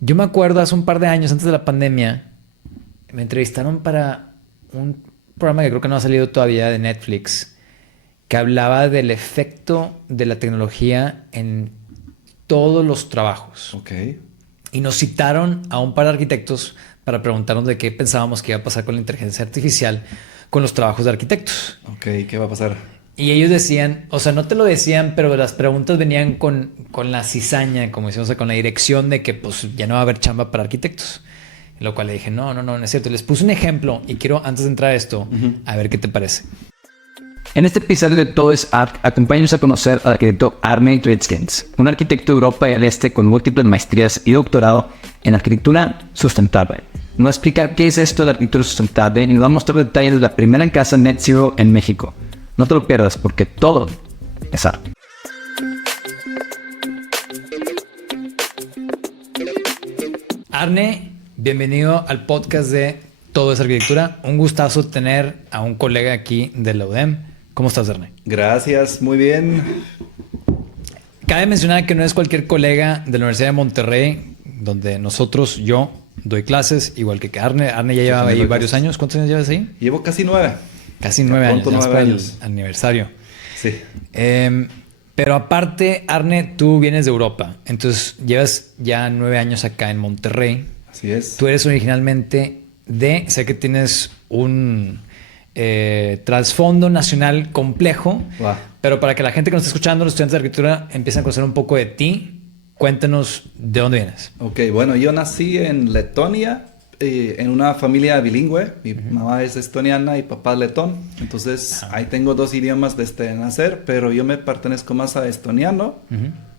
Yo me acuerdo hace un par de años, antes de la pandemia, me entrevistaron para un programa que creo que no ha salido todavía de Netflix, que hablaba del efecto de la tecnología en todos los trabajos. Ok. Y nos citaron a un par de arquitectos para preguntarnos de qué pensábamos que iba a pasar con la inteligencia artificial con los trabajos de arquitectos. Ok, ¿qué va a pasar? Y ellos decían, o sea, no te lo decían, pero las preguntas venían con la cizaña, como decíamos, o sea, con la dirección de que pues ya no va a haber chamba para arquitectos. Lo cual le dije, no es cierto. Les puse un ejemplo y quiero, antes de entrar a esto, a ver qué te parece. En este episodio de Todo es Art, acompáñanos a conocer al arquitecto Arne Treitskens, un arquitecto de Europa y del Este con múltiples maestrías y doctorado en arquitectura sustentable. Nos explica qué es esto de la arquitectura sustentable y nos va a mostrar detalles de la primera casa Net Zero en México. No te lo pierdas porque todo es arte. Arne, bienvenido al podcast de Todo es Arquitectura. Un gustazo tener a un colega aquí de la UDEM. ¿Cómo estás, Arne? Gracias, muy bien. Cabe mencionar que no es cualquier colega de la Universidad de Monterrey, donde yo doy clases, igual que Arne. Arne ya lleva ahí varios años. ¿Cuántos años llevas ahí? Llevo casi 9. Casi 9 años. Pronto 9 años. El aniversario. Sí. Pero aparte, Arne, tú vienes de Europa. Entonces llevas ya 9 años acá en Monterrey. Así es. Tú eres originalmente sé que tienes un trasfondo nacional complejo, Wow. pero para que la gente que nos está escuchando, los estudiantes de arquitectura, empiecen a conocer un poco de ti, cuéntanos de dónde vienes. Ok, bueno, yo nací en Letonia, en una familia bilingüe. Mi mamá es estoniana y papá letón. Entonces, ahí tengo 2 idiomas desde nacer, pero yo me pertenezco más a estoniano,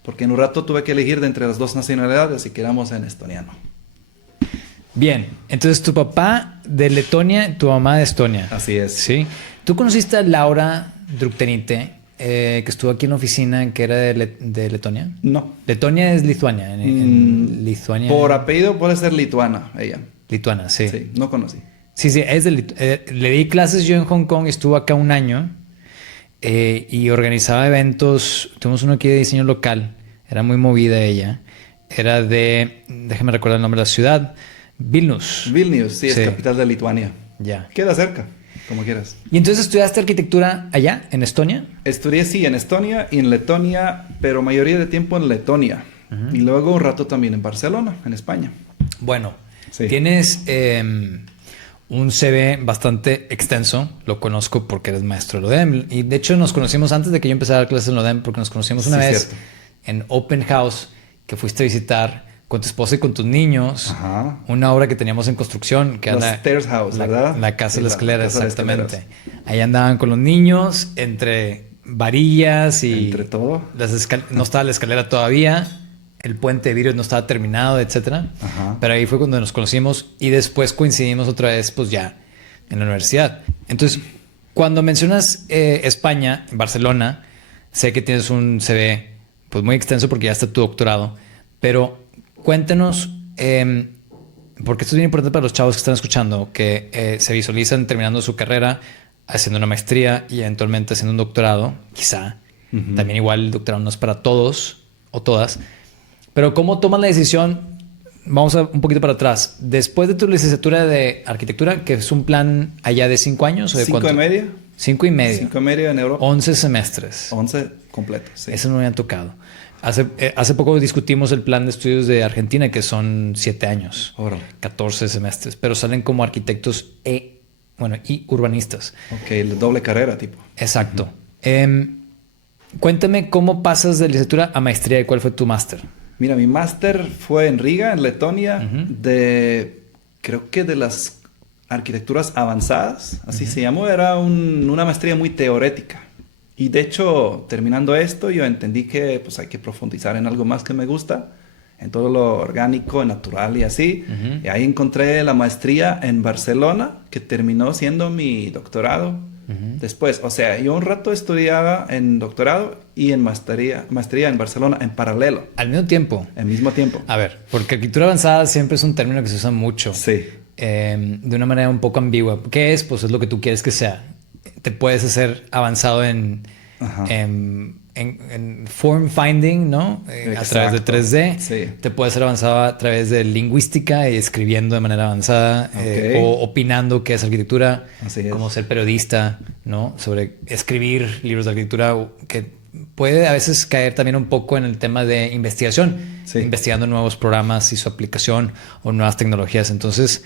porque en un rato tuve que elegir de entre las 2 nacionalidades y quedamos en estoniano. Bien, entonces tu papá de Letonia, tu mamá de Estonia. Así es. Sí. ¿Tú conociste a Laura Druktenite, que estuvo aquí en la oficina, que era de Letonia? No. Letonia es Lituania. En Lituania. Por apellido puede ser lituana, ella. Lituana, sí. Sí, no conocí. Sí, es le di clases yo en Hong Kong, estuvo acá un año y organizaba eventos. Tuvimos uno aquí de diseño local, era muy movida ella. Era déjame recordar el nombre de la ciudad, Vilnius. Vilnius, sí, Sí. es capital de Lituania. Ya. Queda cerca, como quieras. ¿Y entonces estudiaste arquitectura allá, en Estonia? Estudié, sí, en Estonia y en Letonia, pero mayoría de tiempo en Letonia. Y luego un rato también en Barcelona, en España. Bueno, Sí. tienes un CV bastante extenso. Lo conozco porque eres maestro de UDEM. Y de hecho nos conocimos antes de que yo empezara a dar clases en UDEM, porque nos conocimos una Sí, vez cierto. en Open House, que fuiste a visitar con tu esposa y con tus niños. Ajá. Una obra que teníamos en construcción. Que Los era Stairs House, ¿verdad? La casa de Sí, la la escalera, casa de exactamente. Ahí andaban con los niños, entre varillas y... Entre todo. No estaba la escalera todavía. El puente de vidrio no estaba terminado, etcétera. Ajá. Pero ahí fue cuando nos conocimos y después coincidimos otra vez, pues ya en la universidad. Entonces, cuando mencionas España, Barcelona, sé que tienes un CV pues muy extenso porque ya está tu doctorado, pero cuéntanos, porque esto es bien importante para los chavos que están escuchando, que se visualizan terminando su carrera, haciendo una maestría y eventualmente haciendo un doctorado, quizá. También igual el doctorado no es para todos o todas. Pero ¿cómo tomas la decisión? Vamos un poquito para atrás. Después de tu licenciatura de arquitectura, que es un plan allá de 5 años, ¿o de 5 cuánto? y medio. 5 y medio. 5 y medio en Europa. 11 semestres. 11 completos, sí. Eso no me han tocado. Hace poco discutimos el plan de estudios de Argentina, que son 7 años. Órale. 14 semestres. Pero salen como arquitectos y urbanistas. Ok, doble carrera, tipo. Exacto. Cuéntame cómo pasas de licenciatura a maestría y cuál fue tu máster. Mira, mi máster fue en Riga, en Letonia, creo que de las arquitecturas avanzadas, así se llamó. Era una maestría muy teórica. Y de hecho, terminando esto, yo entendí que pues, hay que profundizar en algo más que me gusta, en todo lo orgánico, natural y así. Y ahí encontré la maestría en Barcelona, que terminó siendo mi doctorado. Después, o sea, yo un rato estudiaba en doctorado y en maestría en Barcelona en paralelo, Al mismo tiempo. al mismo tiempo. A ver, porque arquitectura avanzada siempre es un término que se usa mucho. Sí. De una manera un poco ambigua. ¿Qué es? Pues es lo que tú quieres que sea. Te puedes hacer avanzado en en form finding, ¿no? A través de 3D. Sí. Te puedes ser avanzado a través de lingüística y escribiendo de manera avanzada, o opinando qué es arquitectura, Así es. como ser periodista, ¿no? Sobre escribir libros de arquitectura, que puede a veces caer también un poco en el tema de investigación, Sí. investigando nuevos programas y su aplicación o nuevas tecnologías. Entonces,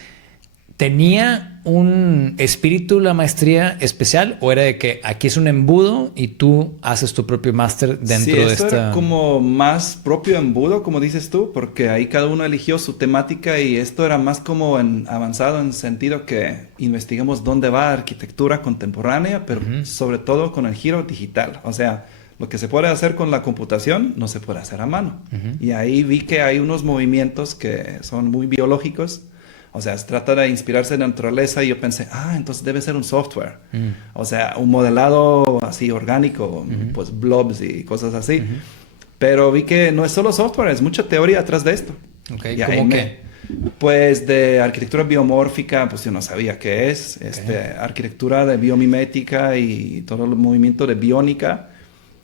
¿tenía un espíritu la maestría especial o era de que aquí es un embudo y tú haces tu propio máster dentro sí, de esto esta? era como más propio embudo, como dices tú, porque ahí cada uno eligió su temática y esto era más como avanzado en sentido que investigamos dónde va arquitectura contemporánea, pero sobre todo con el giro digital. O sea, lo que se puede hacer con la computación no se puede hacer a mano. Y ahí vi que hay unos movimientos que son muy biológicos. O sea, se trata de inspirarse en la naturaleza y yo pensé, entonces debe ser un software. O sea, un modelado así orgánico, pues blobs y cosas así. Pero vi que no es solo software, es mucha teoría atrás de esto. Okay. Y ahí ¿Cómo qué? Pues de arquitectura biomórfica, pues yo no sabía qué es. Arquitectura de biomimética y todo el movimiento de biónica.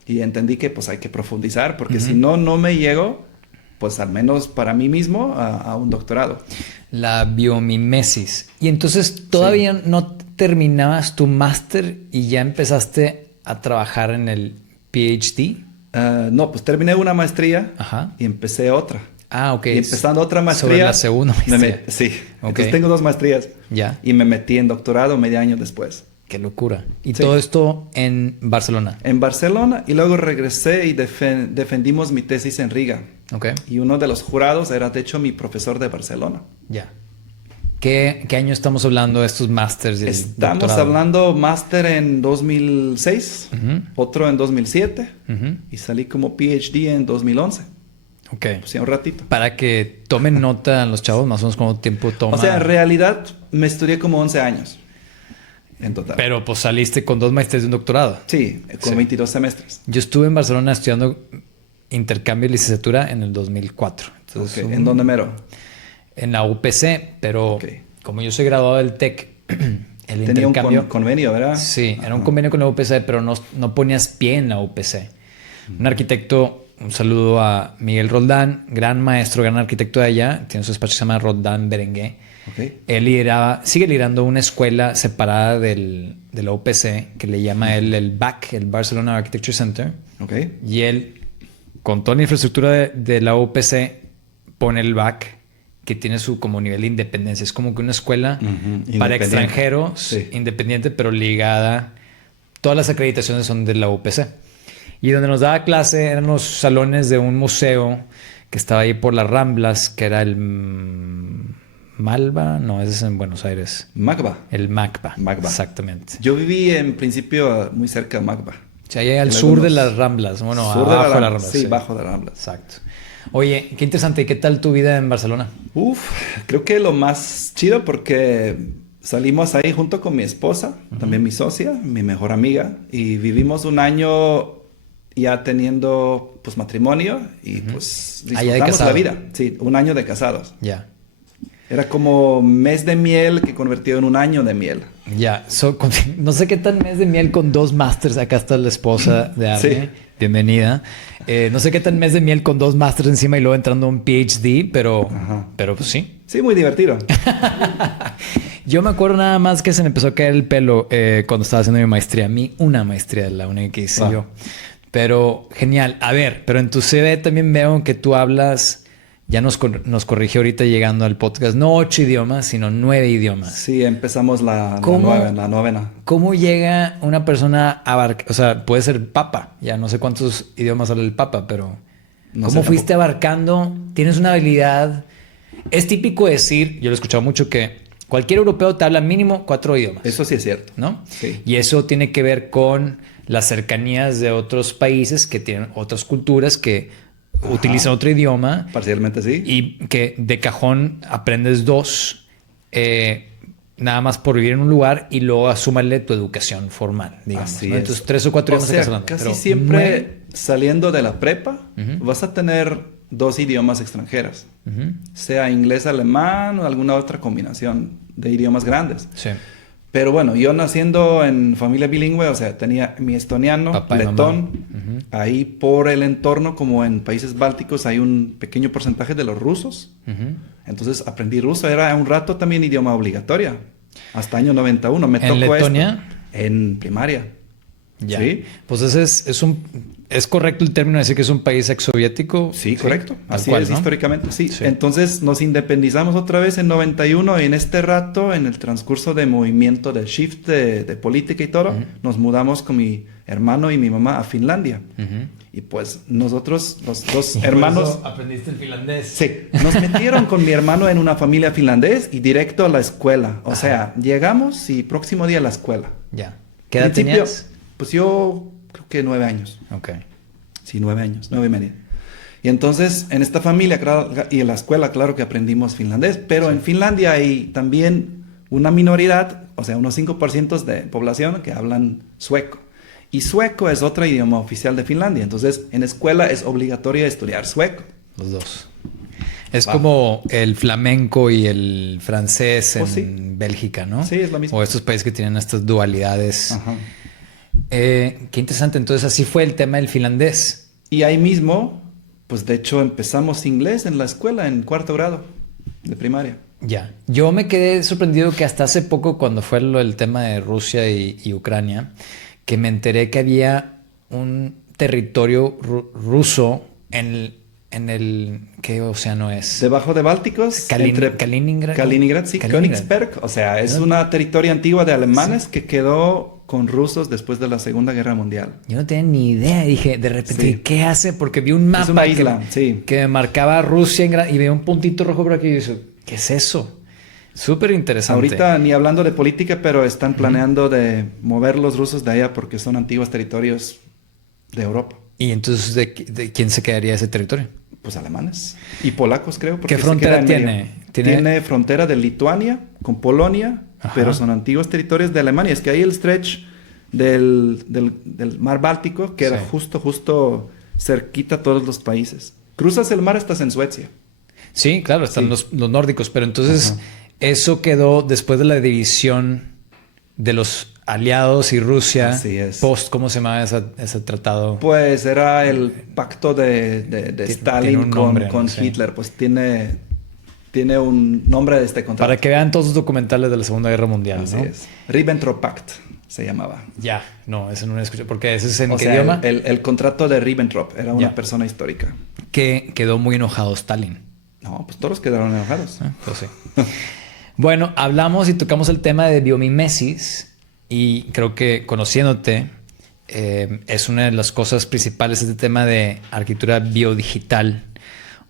Y entendí que pues hay que profundizar, porque si no, no me llego, pues al menos para mí mismo, a un doctorado. La biomimesis. Y entonces todavía no terminabas tu máster y ya empezaste a trabajar en el PhD. No, pues terminé una maestría Ajá. y empecé otra. Ok. Y empezando otra maestría. Sobre la segunda maestría. Sí. Ok. Entonces tengo 2 maestrías. Ya. Y me metí en doctorado medio año después. Qué locura. Y Sí. todo esto en Barcelona. En Barcelona y luego regresé y defendimos mi tesis en Riga. Ok. Y uno de los jurados era de hecho mi profesor de Barcelona. Ya. ¿Qué año estamos hablando de estos másters? Estamos hablando máster en 2006, otro en 2007 y salí como PhD en 2011. Ok. Pues ya un ratito. Para que tomen nota los chavos, más o menos cuánto tiempo toma. O sea, en realidad me estudié como 11 años en total. Pero pues saliste con 2 maestrías y un doctorado. Sí, con 22 semestres. Yo estuve en Barcelona estudiando intercambio y licenciatura en el 2004. Entonces, ¿En dónde mero? En la UPC, pero como yo soy graduado del TEC, el Tenía intercambio... un convenio, ¿verdad? Sí, era un convenio con la UPC, pero no ponías pie en la UPC. Un arquitecto, un saludo a Miguel Roldán, gran maestro, gran arquitecto de allá, tiene su despacho que se llama Roldán Berenguer. Él sigue liderando una escuela separada de la UPC que le llama él el BAC, el Barcelona Architecture Center. Y él, con toda la infraestructura de la UPC, pone el BAC que tiene su como nivel de independencia. Es como que una escuela para extranjeros, independiente, pero ligada. Todas las acreditaciones son de la UPC. Y donde nos daba clase eran los salones de un museo que estaba ahí por las Ramblas, que era el Malva, no, ese es en Buenos Aires. MACBA. El MACBA. MACBA. Exactamente. Yo viví en principio muy cerca de MACBA. O sea, ahí al sur de las Ramblas. Bueno, sur abajo de las Ramblas. Sí, bajo de las Ramblas. Exacto. Oye, qué interesante. ¿Y qué tal tu vida en Barcelona? Creo que lo más chido porque salimos ahí junto con mi esposa, también mi socia, mi mejor amiga, y vivimos un año ya teniendo pues matrimonio y pues disfrutamos la vida. Sí, un año de casados. Ya. Era como mes de miel que convirtió en un año de miel. Ya. No sé qué tal mes de miel con 2 másters. Acá está la esposa de Arne. Sí. Bienvenida. No sé qué tal mes de miel con 2 másters encima y luego entrando a un PhD, pero pues sí. Sí, muy divertido. Yo me acuerdo nada más que se me empezó a caer el pelo cuando estaba haciendo mi maestría. Una maestría, la única que hice yo. Pero genial. A ver, pero en tu CV también veo que tú hablas... Ya nos corrigió ahorita llegando al podcast. No 8 idiomas, sino 9 idiomas. Sí, empezamos la novena. ¿Cómo llega una persona a abarcar? O sea, puede ser papa. Ya no sé cuántos idiomas habla el papa, pero... ¿Cómo fuiste abarcando? Tienes una habilidad... Es típico decir, yo lo he escuchado mucho, que cualquier europeo te habla mínimo 4 idiomas. Eso sí es cierto. ¿No? Sí. Y eso tiene que ver con las cercanías de otros países que tienen otras culturas que... utilizan otro idioma. Parcialmente sí. Y que de cajón aprendes 2 nada más por vivir en un lugar y luego asúmale tu educación formal, digamos. Así ¿no? es. Entonces 3 o 4 idiomas estás hablando. Casi pero siempre saliendo de la prepa vas a tener 2 idiomas extranjeros. Sea inglés, alemán o alguna otra combinación de idiomas grandes. Sí. Pero bueno, yo naciendo en familia bilingüe, o sea, tenía mi estoniano, Papá y letón, mamá. Ahí por el entorno, como en países bálticos, hay un pequeño porcentaje de los rusos. Entonces aprendí ruso, era un rato también idioma obligatoria. Hasta año 91 me tocó esto. ¿En Letonia? En primaria. Ya. ¿Sí? Pues ese ¿es correcto el término de decir que es un país exsoviético? Sí, correcto. Tal Así cual, es ¿no? históricamente, sí. Sí. Entonces nos independizamos otra vez en 91 y en este rato, en el transcurso de movimiento de shift de política y todo, nos mudamos con mi hermano y mi mamá a Finlandia. Y pues nosotros, los dos hermanos... ¿Aprendiste el finlandés? Sí, nos metieron con mi hermano en una familia finlandés y directo a la escuela. O sea, llegamos y próximo día a la escuela. Ya. ¿Qué edad Principio, tenías? Pues yo creo que 9 años. Ok. Sí, 9 años, 9 y media. Y entonces en esta familia y en la escuela, claro que aprendimos finlandés, pero en Finlandia hay también una minoridad, o sea, unos 5% de población que hablan sueco. Y sueco es otro idioma oficial de Finlandia. Entonces en escuela es obligatorio estudiar sueco. Los dos. Es como el flamenco y el francés en sí. Bélgica, ¿no? Sí, es lo mismo. O estos países que tienen estas dualidades. Ajá. Qué interesante. Entonces así fue el tema del finlandés. Y ahí mismo, pues de hecho empezamos inglés en la escuela en 4º grado de primaria. Ya. Yo me quedé sorprendido que hasta hace poco, cuando fue el tema de Rusia y Ucrania, que me enteré que había un territorio ruso en el... ¿Qué océano es? Debajo de Bálticos, entre Kaliningrad. Kaliningrad, sí, Königsberg. O sea, es una territorio antigua de alemanes que quedó con rusos después de la Segunda Guerra Mundial. Yo no tenía ni idea. Dije, de repente, ¿qué hace? Porque vi un mapa Es una isla, que marcaba Rusia y veía un puntito rojo por aquí y dije, ¿qué es eso? Súper interesante. Ahorita ni hablando de política, pero están planeando de mover los rusos de allá porque son antiguos territorios de Europa. ¿Y entonces de quién se quedaría ese territorio? Pues alemanes y polacos, creo. ¿Qué frontera tiene? Tiene frontera de Lituania con Polonia, Ajá. pero son antiguos territorios de Alemania. Es que hay el stretch del mar Báltico, que era justo cerquita a todos los países. Cruzas el mar, estás en Suecia. Sí, claro, están los nórdicos, pero entonces eso quedó después de la división de los aliados y Rusia. Así es. ¿Cómo se llamaba ese tratado? Pues era el pacto de Stalin con ¿no? Hitler. Pues tiene un nombre de este contrato. Para que vean todos los documentales de la Segunda Guerra Mundial, Así ¿no? es. Ribbentrop-Pact se llamaba. Ya, no, ese no lo escuché. Porque ese es en O qué sea, idioma. el contrato de Ribbentrop era una Ya. persona histórica. Que quedó muy enojado Stalin. No, pues todos quedaron enojados. Pues sí. Bueno, hablamos y tocamos el tema de biomimesis y creo que conociéndote es una de las cosas principales este tema de arquitectura biodigital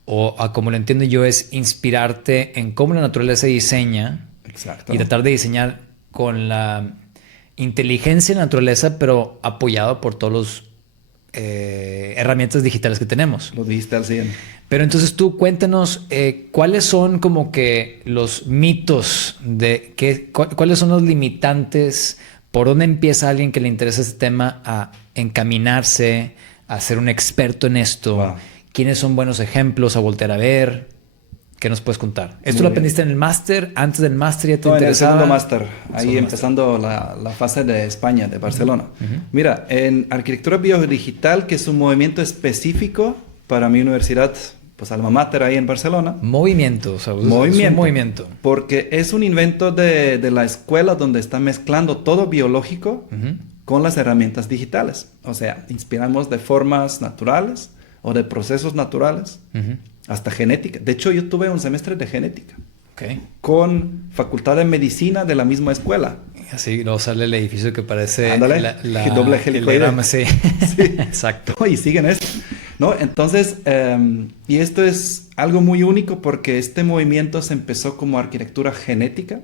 o a como lo entiendo yo es inspirarte en cómo la naturaleza diseña. Exacto. Y tratar de diseñar con la inteligencia de la naturaleza pero apoyado por todos los herramientas digitales que tenemos. Lo dijiste al 100. Pero entonces tú cuéntanos cuáles son como que los mitos de cuáles son los limitantes, por dónde empieza alguien que le interesa este tema a encaminarse, a ser un experto en esto, Wow. quiénes son buenos ejemplos a voltear a ver, qué nos puedes contar. ¿Esto Muy lo aprendiste en el máster? ¿Antes del máster ya te No, en el interesaba? segundo máster, ahí Segundo empezando la fase de España, de Barcelona. Mira, en arquitectura biodigital, que es un movimiento específico para mi universidad, pues alma mater ahí en Barcelona. Movimiento, o sea, es un movimiento. Porque es un invento de la escuela donde está mezclando todo biológico con las herramientas digitales. O sea, inspiramos de formas naturales o de procesos naturales hasta genética. De hecho, yo tuve un semestre de genética Okay. con facultad de medicina de la misma escuela. Así luego sale el edificio que parece Ándale, doble el helicoide. diagrama, sí. Sí. Exacto. Y siguen esto, ¿no? Entonces, y esto es algo muy único porque este movimiento se empezó como arquitectura genética,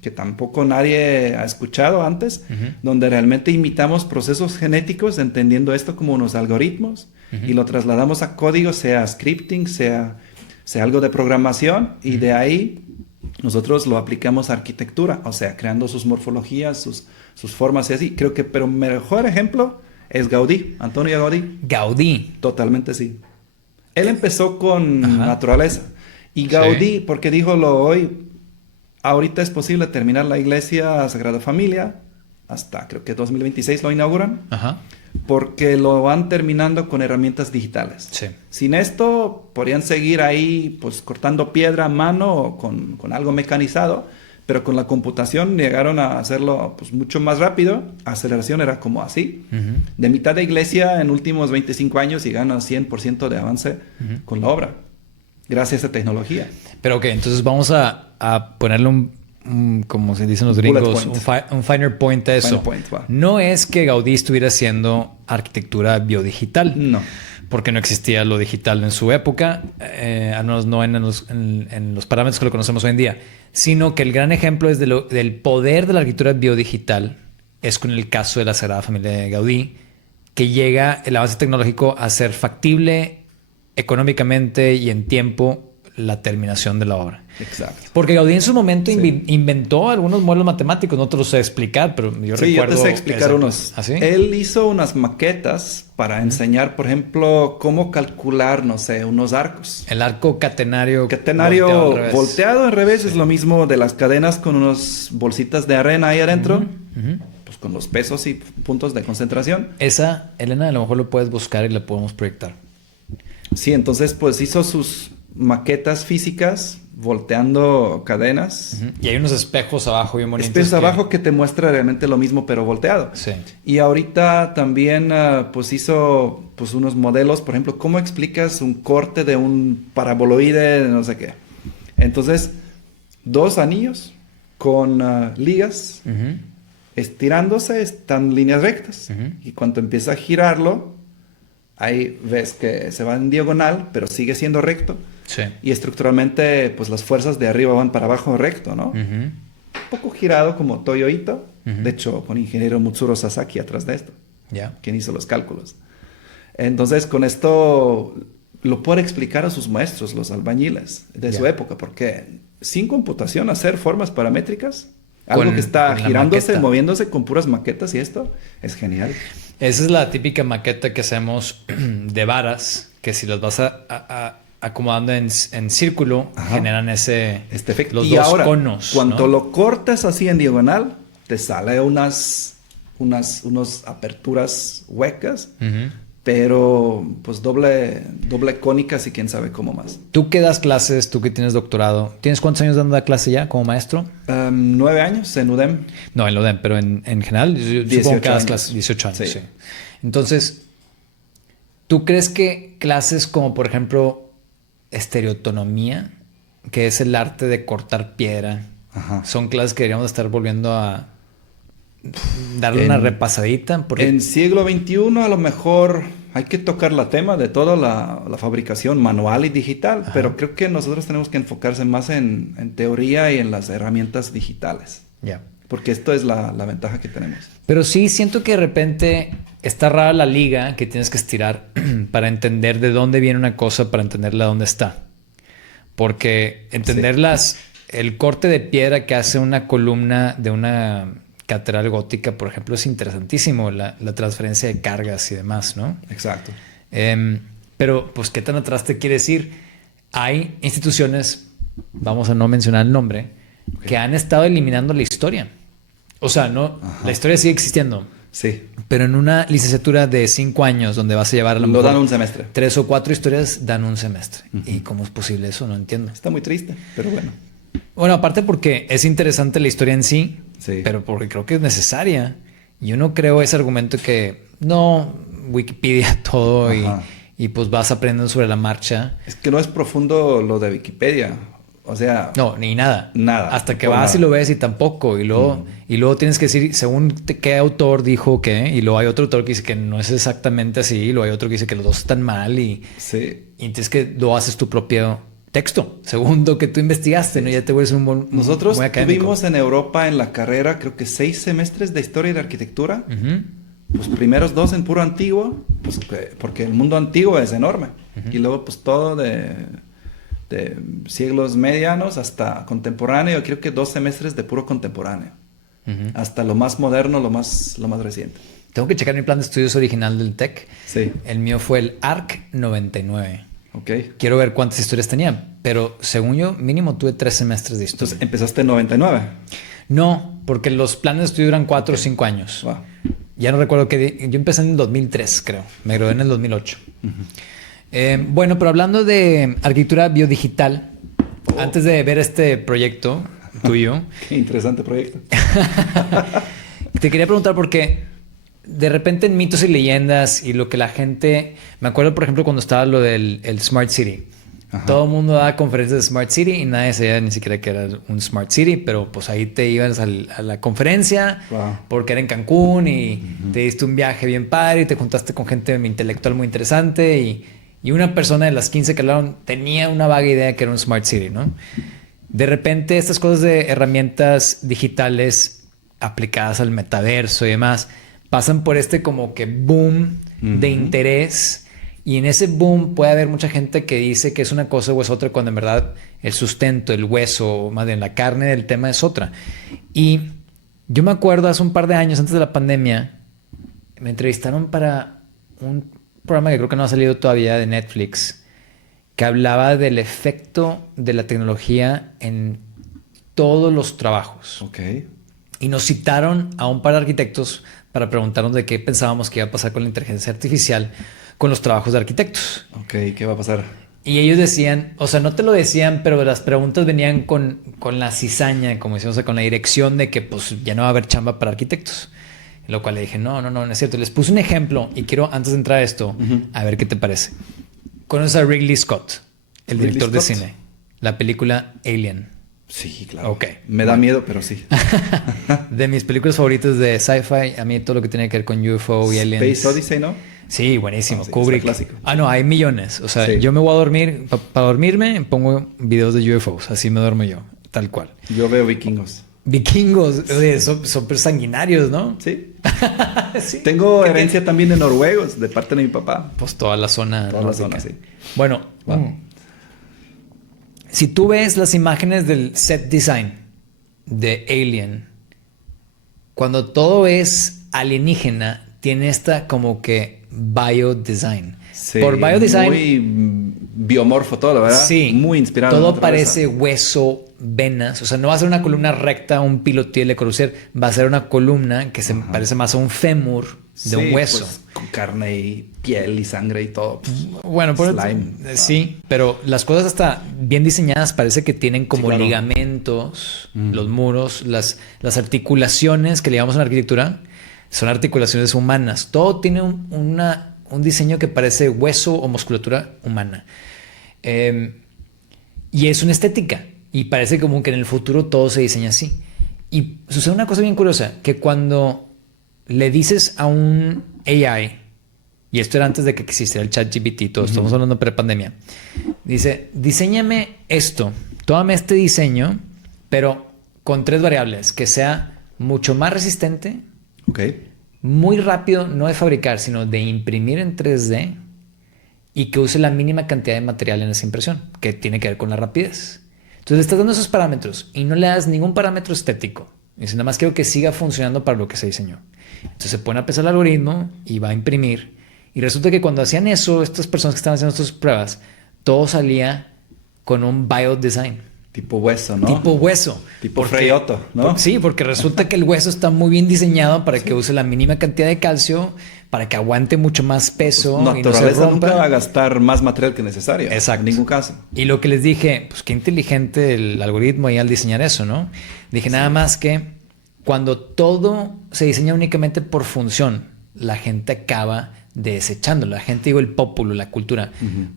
que tampoco nadie ha escuchado antes, donde realmente imitamos procesos genéticos entendiendo esto como unos algoritmos y lo trasladamos a código, sea scripting, sea algo de programación, y de ahí nosotros lo aplicamos a arquitectura, o sea, creando sus morfologías, sus formas y así. Creo que, pero mejor ejemplo es Gaudí, Antonio Gaudí. Gaudí. Totalmente sí. Él empezó con naturaleza. Y Gaudí, porque dijo hoy, ahorita es posible terminar la iglesia Sagrada Familia, hasta creo que 2026 lo inauguran. Ajá. porque lo van terminando con herramientas digitales. Sí. Sin esto, podrían seguir ahí pues cortando piedra a mano o con algo mecanizado, pero con la computación llegaron a hacerlo pues, mucho más rápido. Aceleración era como así. De mitad de iglesia en últimos 25 años y gana 100% de avance con la obra, gracias a esa tecnología. Pero ok, entonces vamos a ponerle como se dicen los gringos, un finer point a eso. No es que Gaudí estuviera haciendo arquitectura biodigital. No. Porque no existía lo digital en su época, al menos no en los parámetros que lo conocemos hoy en día, sino que el gran ejemplo es del poder de la arquitectura biodigital es con el caso de la Sagrada Familia de Gaudí, que llega el avance tecnológico a ser factible económicamente y en tiempo la terminación de la obra. Exacto. Porque Gaudí en su momento inventó algunos modelos matemáticos, no te los sé explicar, pero yo recuerdo... yo te sé explicar unos. ¿Ah, sí? Él hizo unas maquetas para enseñar, por ejemplo, cómo calcular, no sé, unos arcos. El arco catenario volteado al revés es lo mismo de las cadenas con unas bolsitas de arena ahí adentro, pues con los pesos y puntos de concentración. Esa, Elena, a lo mejor lo puedes buscar y la podemos proyectar. Sí, entonces pues hizo sus maquetas físicas volteando cadenas. Y hay unos espejos abajo bien bonitos. Espejos abajo que te muestra realmente lo mismo pero volteado. Sí. Y ahorita también pues hizo pues unos modelos, por ejemplo, ¿cómo explicas un corte de un paraboloide, no sé qué? Entonces, 2 anillos con ligas estirándose, están líneas rectas. Y cuando empieza a girarlo, ahí ves que se va en diagonal, pero sigue siendo recto. Sí. Y estructuralmente, pues las fuerzas de arriba van para abajo recto, ¿no? Un poco girado como Toyo Ito. De hecho, con ingeniero Mutsuro Sasaki atrás de esto. Quien hizo los cálculos. Entonces, con esto lo puede explicar a sus maestros, los albañiles de su época. Porque sin computación, hacer formas paramétricas, algo que está girándose, moviéndose con puras maquetas y esto, es genial. Esa es la típica maqueta que hacemos de varas, que si las vas acomodando en círculo, generan este efecto. Los dos ahora, conos. Cuando lo cortas así en diagonal, te sale unas aperturas huecas, pero pues doble cónicas y quién sabe cómo más. Tú que das clases, tú que tienes doctorado, ¿tienes cuántos años dando la clase ya como maestro? 9 años en UDEM. No, en UDEM, pero en general, yo supongo que das clases 18 años. Sí. Entonces, ¿tú crees que clases como, por ejemplo, estereotonomía, que es el arte de cortar piedra, son clases que deberíamos estar volviendo a darle una repasadita? Porque... En siglo XXI a lo mejor hay que tocar la tema de toda la fabricación manual y digital, pero creo que nosotros tenemos que enfocarse más en teoría y en las herramientas digitales. Porque esto es la ventaja que tenemos. Pero sí siento que de repente está rara la liga que tienes que estirar para entender de dónde viene una cosa, para entenderla dónde está. Porque entender el corte de piedra que hace una columna de una catedral gótica, por ejemplo, es interesantísimo. La transferencia de cargas y demás, ¿no? Exacto. Pero, pues, ¿qué tan atrás te quiere decir? Hay instituciones, vamos a no mencionar el nombre, que han estado eliminando la historia. O sea, no, la historia sigue existiendo. Sí. Pero en una licenciatura de 5 años donde vas a llevar lo dan un semestre. 3 o 4 historias dan un semestre. ¿Y cómo es posible eso? No entiendo. Está muy triste, pero bueno. Bueno, aparte porque es interesante la historia en sí, pero porque creo que es necesaria. Yo no creo ese argumento que no, Wikipedia todo y pues vas aprendiendo sobre la marcha. Es que no es profundo lo de Wikipedia. O sea... No, ni nada. Nada. Hasta que vas y lo ves y tampoco. Y luego tienes que decir según qué autor dijo qué. Y luego hay otro autor que dice que no es exactamente así. Y luego hay otro que dice que los dos están mal. Y entonces que lo haces tu propio texto. Según lo que tú investigaste, ¿no? Ya te vuelves Nosotros tuvimos en Europa en la carrera creo que 6 semestres de historia y de arquitectura. Los primeros 2 en puro antiguo. Pues porque el mundo antiguo es enorme. Y luego pues todo de siglos medianos hasta contemporáneo. Creo que 2 semestres de puro contemporáneo. Hasta lo más moderno, lo más reciente. Tengo que checar mi plan de estudios original del TEC. Sí. El mío fue el ARC 99. Okay. Quiero ver cuántas historias tenía, pero según yo, mínimo tuve 3 semestres de historia. Entonces, ¿empezaste en 99? No, porque los planes de estudio duran 4 o 5 años. Wow. Ya no recuerdo qué... Yo empecé en el 2003, creo. Me gradué en el 2008. Bueno, pero hablando de arquitectura biodigital, antes de ver este proyecto tuyo... Qué interesante proyecto. Te quería preguntar porque de repente en mitos y leyendas y lo que la gente... Me acuerdo, por ejemplo, cuando estaba lo del el Smart City. Ajá. Todo el mundo daba conferencias de Smart City y nadie sabía ni siquiera que era un Smart City, pero pues ahí te ibas a la conferencia porque era en Cancún y te diste un viaje bien padre y te juntaste con gente intelectual muy interesante y una persona de las 15 que hablaron tenía una vaga idea que era un Smart City, ¿no? De repente estas cosas de herramientas digitales aplicadas al metaverso y demás pasan por este como que boom de interés. Y en ese boom puede haber mucha gente que dice que es una cosa o es otra cuando en verdad el sustento, el hueso, más bien la carne del tema es otra. Y yo me acuerdo hace un par de años antes de la pandemia, me entrevistaron para un programa que creo que no ha salido todavía de Netflix, que hablaba del efecto de la tecnología en todos los trabajos. Ok. Y nos citaron a un par de arquitectos para preguntarnos de qué pensábamos que iba a pasar con la inteligencia artificial con los trabajos de arquitectos. Ok, ¿qué va a pasar? Y ellos decían, o sea, no te lo decían, pero las preguntas venían con la cizaña, como decíamos, o sea, con la dirección de que pues ya no va a haber chamba para arquitectos. Lo cual le dije, no es cierto. Les puse un ejemplo y quiero, antes de entrar a esto, a ver qué te parece. ¿Conoces a Ridley Scott, el director de cine? La película Alien. Sí, claro. Ok. Me da miedo, pero sí. De mis películas favoritas de sci-fi, a mí todo lo que tiene que ver con UFO y aliens. Space Odyssey, ¿no? Sí, buenísimo. Sí, Kubrick. clásico. No, hay millones. O sea, yo me voy a dormir, para dormirme pongo videos de UFOs, así me duermo yo, tal cual. Yo veo Vikingos. Vikingos, son súper sanguinarios, ¿no? Sí. Sí. Tengo herencia también de noruegos, de parte de mi papá. Pues toda la zona. Toda la zona, sí. Bueno, si tú ves las imágenes del set design de Alien, cuando todo es alienígena, tiene esta como que biodesign. Sí, por biodesign. Muy biomorfo todo, ¿verdad? Sí. Muy inspirado. Todo parece hueso, venas. O sea, no va a ser una columna recta, un pilotiel de crucer. Va a ser una columna que se parece más a un fémur de un hueso. Pues, con carne y piel y sangre y todo. Bueno, por slime. Sí, pero las cosas hasta bien diseñadas parece que tienen como ligamentos, los muros, las articulaciones que le llamamos en arquitectura son articulaciones humanas. Todo tiene un diseño que parece hueso o musculatura humana. Y es una estética. Y parece como que en el futuro todo se diseña así. Y sucede una cosa bien curiosa, que cuando le dices a un AI, y esto era antes de que existiera el ChatGPT y todo, estamos hablando pre-pandemia, dice, diséñame esto, tómame este diseño, pero con 3 variables, que sea mucho más resistente, muy rápido, no de fabricar, sino de imprimir en 3D y que use la mínima cantidad de material en esa impresión, que tiene que ver con la rapidez. Entonces le estás dando esos parámetros y no le das ningún parámetro estético. Dice, nada más quiero que siga funcionando para lo que se diseñó. Entonces se pone a pesar el algoritmo y va a imprimir. Y resulta que cuando hacían eso, estas personas que estaban haciendo estas pruebas, todo salía con un biodesign. Tipo hueso, ¿no? Tipo hueso. Tipo Frei Otto, ¿no? Sí, porque resulta que el hueso está muy bien diseñado para que use la mínima cantidad de calcio, para que aguante mucho más peso. Pues, y no se rompa. nunca va a gastar más material que necesario. Exacto. En ningún caso. Y lo que les dije, pues qué inteligente el algoritmo ahí al diseñar eso, ¿no? Dije nada más que cuando todo se diseña únicamente por función, la gente acaba desechándolo. La gente, digo, el populo, la cultura.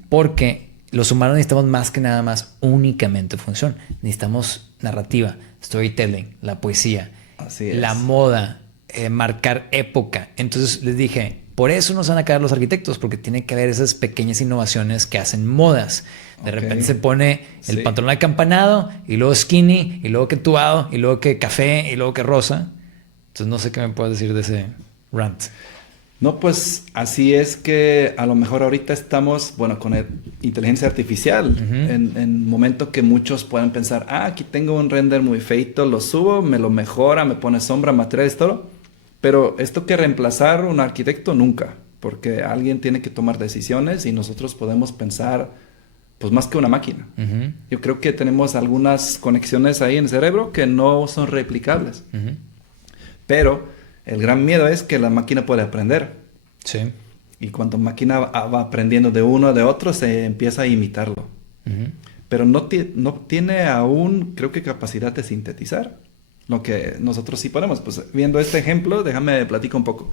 Porque los humanos necesitamos más que nada más únicamente función. Necesitamos narrativa, storytelling, la poesía, la moda, marcar época. Entonces les dije, por eso nos van a caer los arquitectos, porque tiene que haber esas pequeñas innovaciones que hacen modas. De repente se pone el pantalón acampanado y luego skinny y luego que entubado y luego que café y luego que rosa. Entonces no sé qué me puedes decir de ese rant. No, pues así es que a lo mejor ahorita estamos, bueno, con inteligencia artificial, en momento que muchos pueden pensar, aquí tengo un render muy feito, lo subo, me lo mejora, me pone sombra, materiales, todo. Pero esto que reemplazar un arquitecto nunca, porque alguien tiene que tomar decisiones y nosotros podemos pensar, pues más que una máquina. Yo creo que tenemos algunas conexiones ahí en el cerebro que no son replicables. Pero El gran miedo es que la máquina puede aprender. Sí. Y cuando la máquina va aprendiendo de uno o de otro, se empieza a imitarlo. Pero no tiene aún, creo que, capacidad de sintetizar. Lo que nosotros sí podemos. Pues viendo este ejemplo, déjame platicar un poco.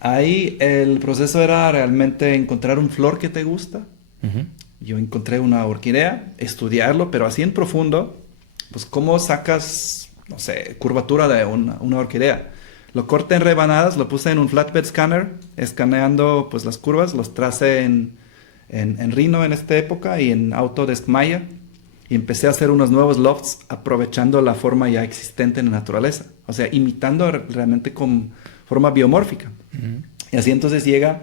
Ahí el proceso era realmente encontrar un flor que te gusta. Yo encontré una orquídea, estudiarlo, pero así en profundo, pues cómo sacas, no sé, curvatura de una orquídea. Lo corté en rebanadas, lo puse en un flatbed scanner, escaneando pues las curvas, los tracé en Rhino en esta época y en Autodesk Maya. Y empecé a hacer unos nuevos lofts aprovechando la forma ya existente en la naturaleza. O sea, imitando realmente con forma biomórfica. Y así entonces llega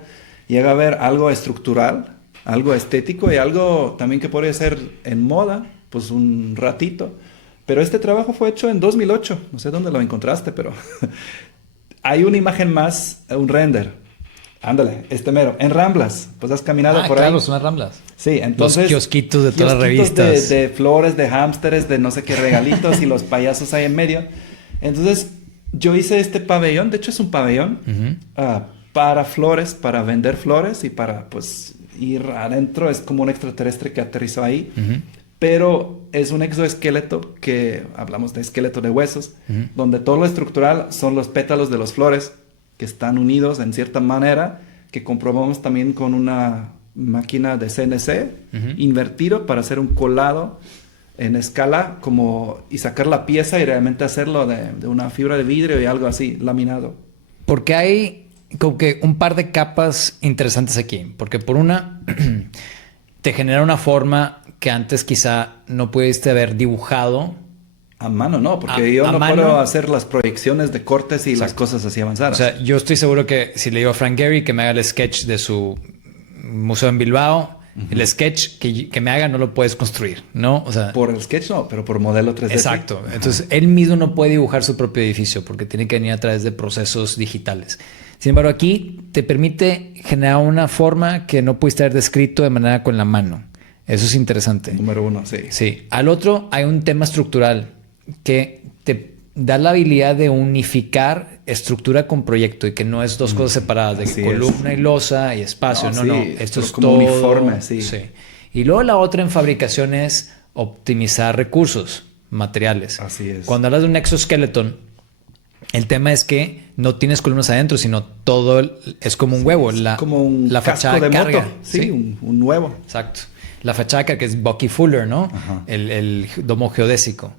a ver algo estructural, algo estético y algo también que podría ser en moda, pues un ratito. Pero este trabajo fue hecho en 2008. No sé dónde lo encontraste, pero hay una imagen más, un render. Ándale, este mero. En Ramblas. Pues has caminado por claro, ahí. son las Ramblas. Sí, entonces... Los kiosquitos de todas las revistas. De flores, de hámsteres, de no sé qué regalitos y los payasos ahí en medio. Entonces, yo hice este pabellón. De hecho, es un pabellón para flores, para vender flores y para, pues, ir adentro. Es como un extraterrestre que aterrizó ahí. Pero es un exoesqueleto que... Hablamos de esqueleto de huesos. Donde todo lo estructural son los pétalos de las flores que están unidos en cierta manera, que comprobamos también con una máquina de CNC invertido para hacer un colado en escala y sacar la pieza y realmente hacerlo de una fibra de vidrio y algo así, laminado. Porque hay como que un par de capas interesantes aquí. Porque por una, te genera una forma que antes quizá no pudiste haber dibujado. A mano no, porque yo no puedo hacer las proyecciones de cortes y las cosas así avanzadas. O sea, yo estoy seguro que si le digo a Frank Gehry que me haga el sketch de su museo en Bilbao, el sketch que me haga no lo puedes construir, ¿no? O sea, por el sketch no, pero por modelo 3D. Exacto. Sí. Entonces, él mismo no puede dibujar su propio edificio porque tiene que venir a través de procesos digitales. Sin embargo, aquí te permite generar una forma que no pudiste haber descrito de manera con la mano. Eso es interesante. Número uno, sí. Sí. Al otro, hay un tema estructural que te da la habilidad de unificar estructura con proyecto y que no es dos cosas separadas, de columna y losa y espacio. No. Esto es como todo uniforme, sí. Y luego la otra en fabricación es optimizar recursos, materiales. Así es. Cuando hablas de un exoskeleton, el tema es que no tienes columnas adentro, sino todo es como un huevo. Como un la fachada de carga. moto. Sí, un huevo. Exacto. La fachada que es Bucky Fuller, ¿no? El domo geodésico.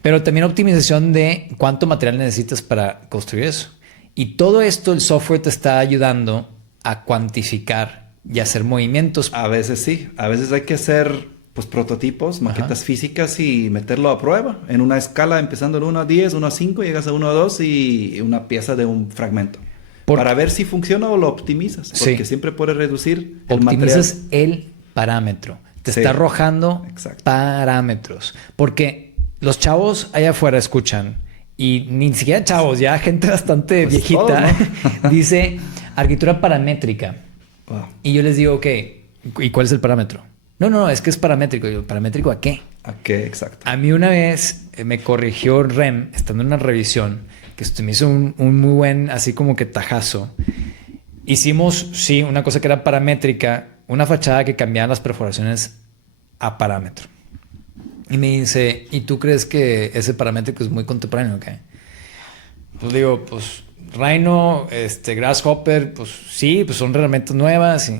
Pero también optimización de cuánto material necesitas para construir eso. Y todo esto el software te está ayudando a cuantificar y hacer movimientos. A veces sí. A veces hay que hacer pues prototipos, maquetas físicas y meterlo a prueba. En una escala empezando en 1 a 10, 1 a 5, llegas a 1 a 2 y una pieza de un fragmento. Para ver si funciona o lo optimizas. Porque siempre puedes reducir el material. Optimizas el parámetro. Te está arrojando parámetros. Porque los chavos allá afuera escuchan, y ni siquiera chavos, ya gente bastante pues viejita, todo, ¿no? Dice arquitectura paramétrica. Wow. Y yo les digo, ok, ¿y cuál es el parámetro? No, es que es paramétrico. Y yo, ¿paramétrico a qué? ¿A qué? Exacto. A mí una vez me corrigió REM, estando en una revisión, que me hizo un muy buen, así como que tajazo. Hicimos, sí, una cosa que era paramétrica, una fachada que cambiaba las perforaciones a parámetro. Y me dice, ¿y tú crees que ese paramétrico es muy contemporáneo? ¿Okay? Pues digo, pues Rhino, Grasshopper, pues sí, pues son herramientas nuevas.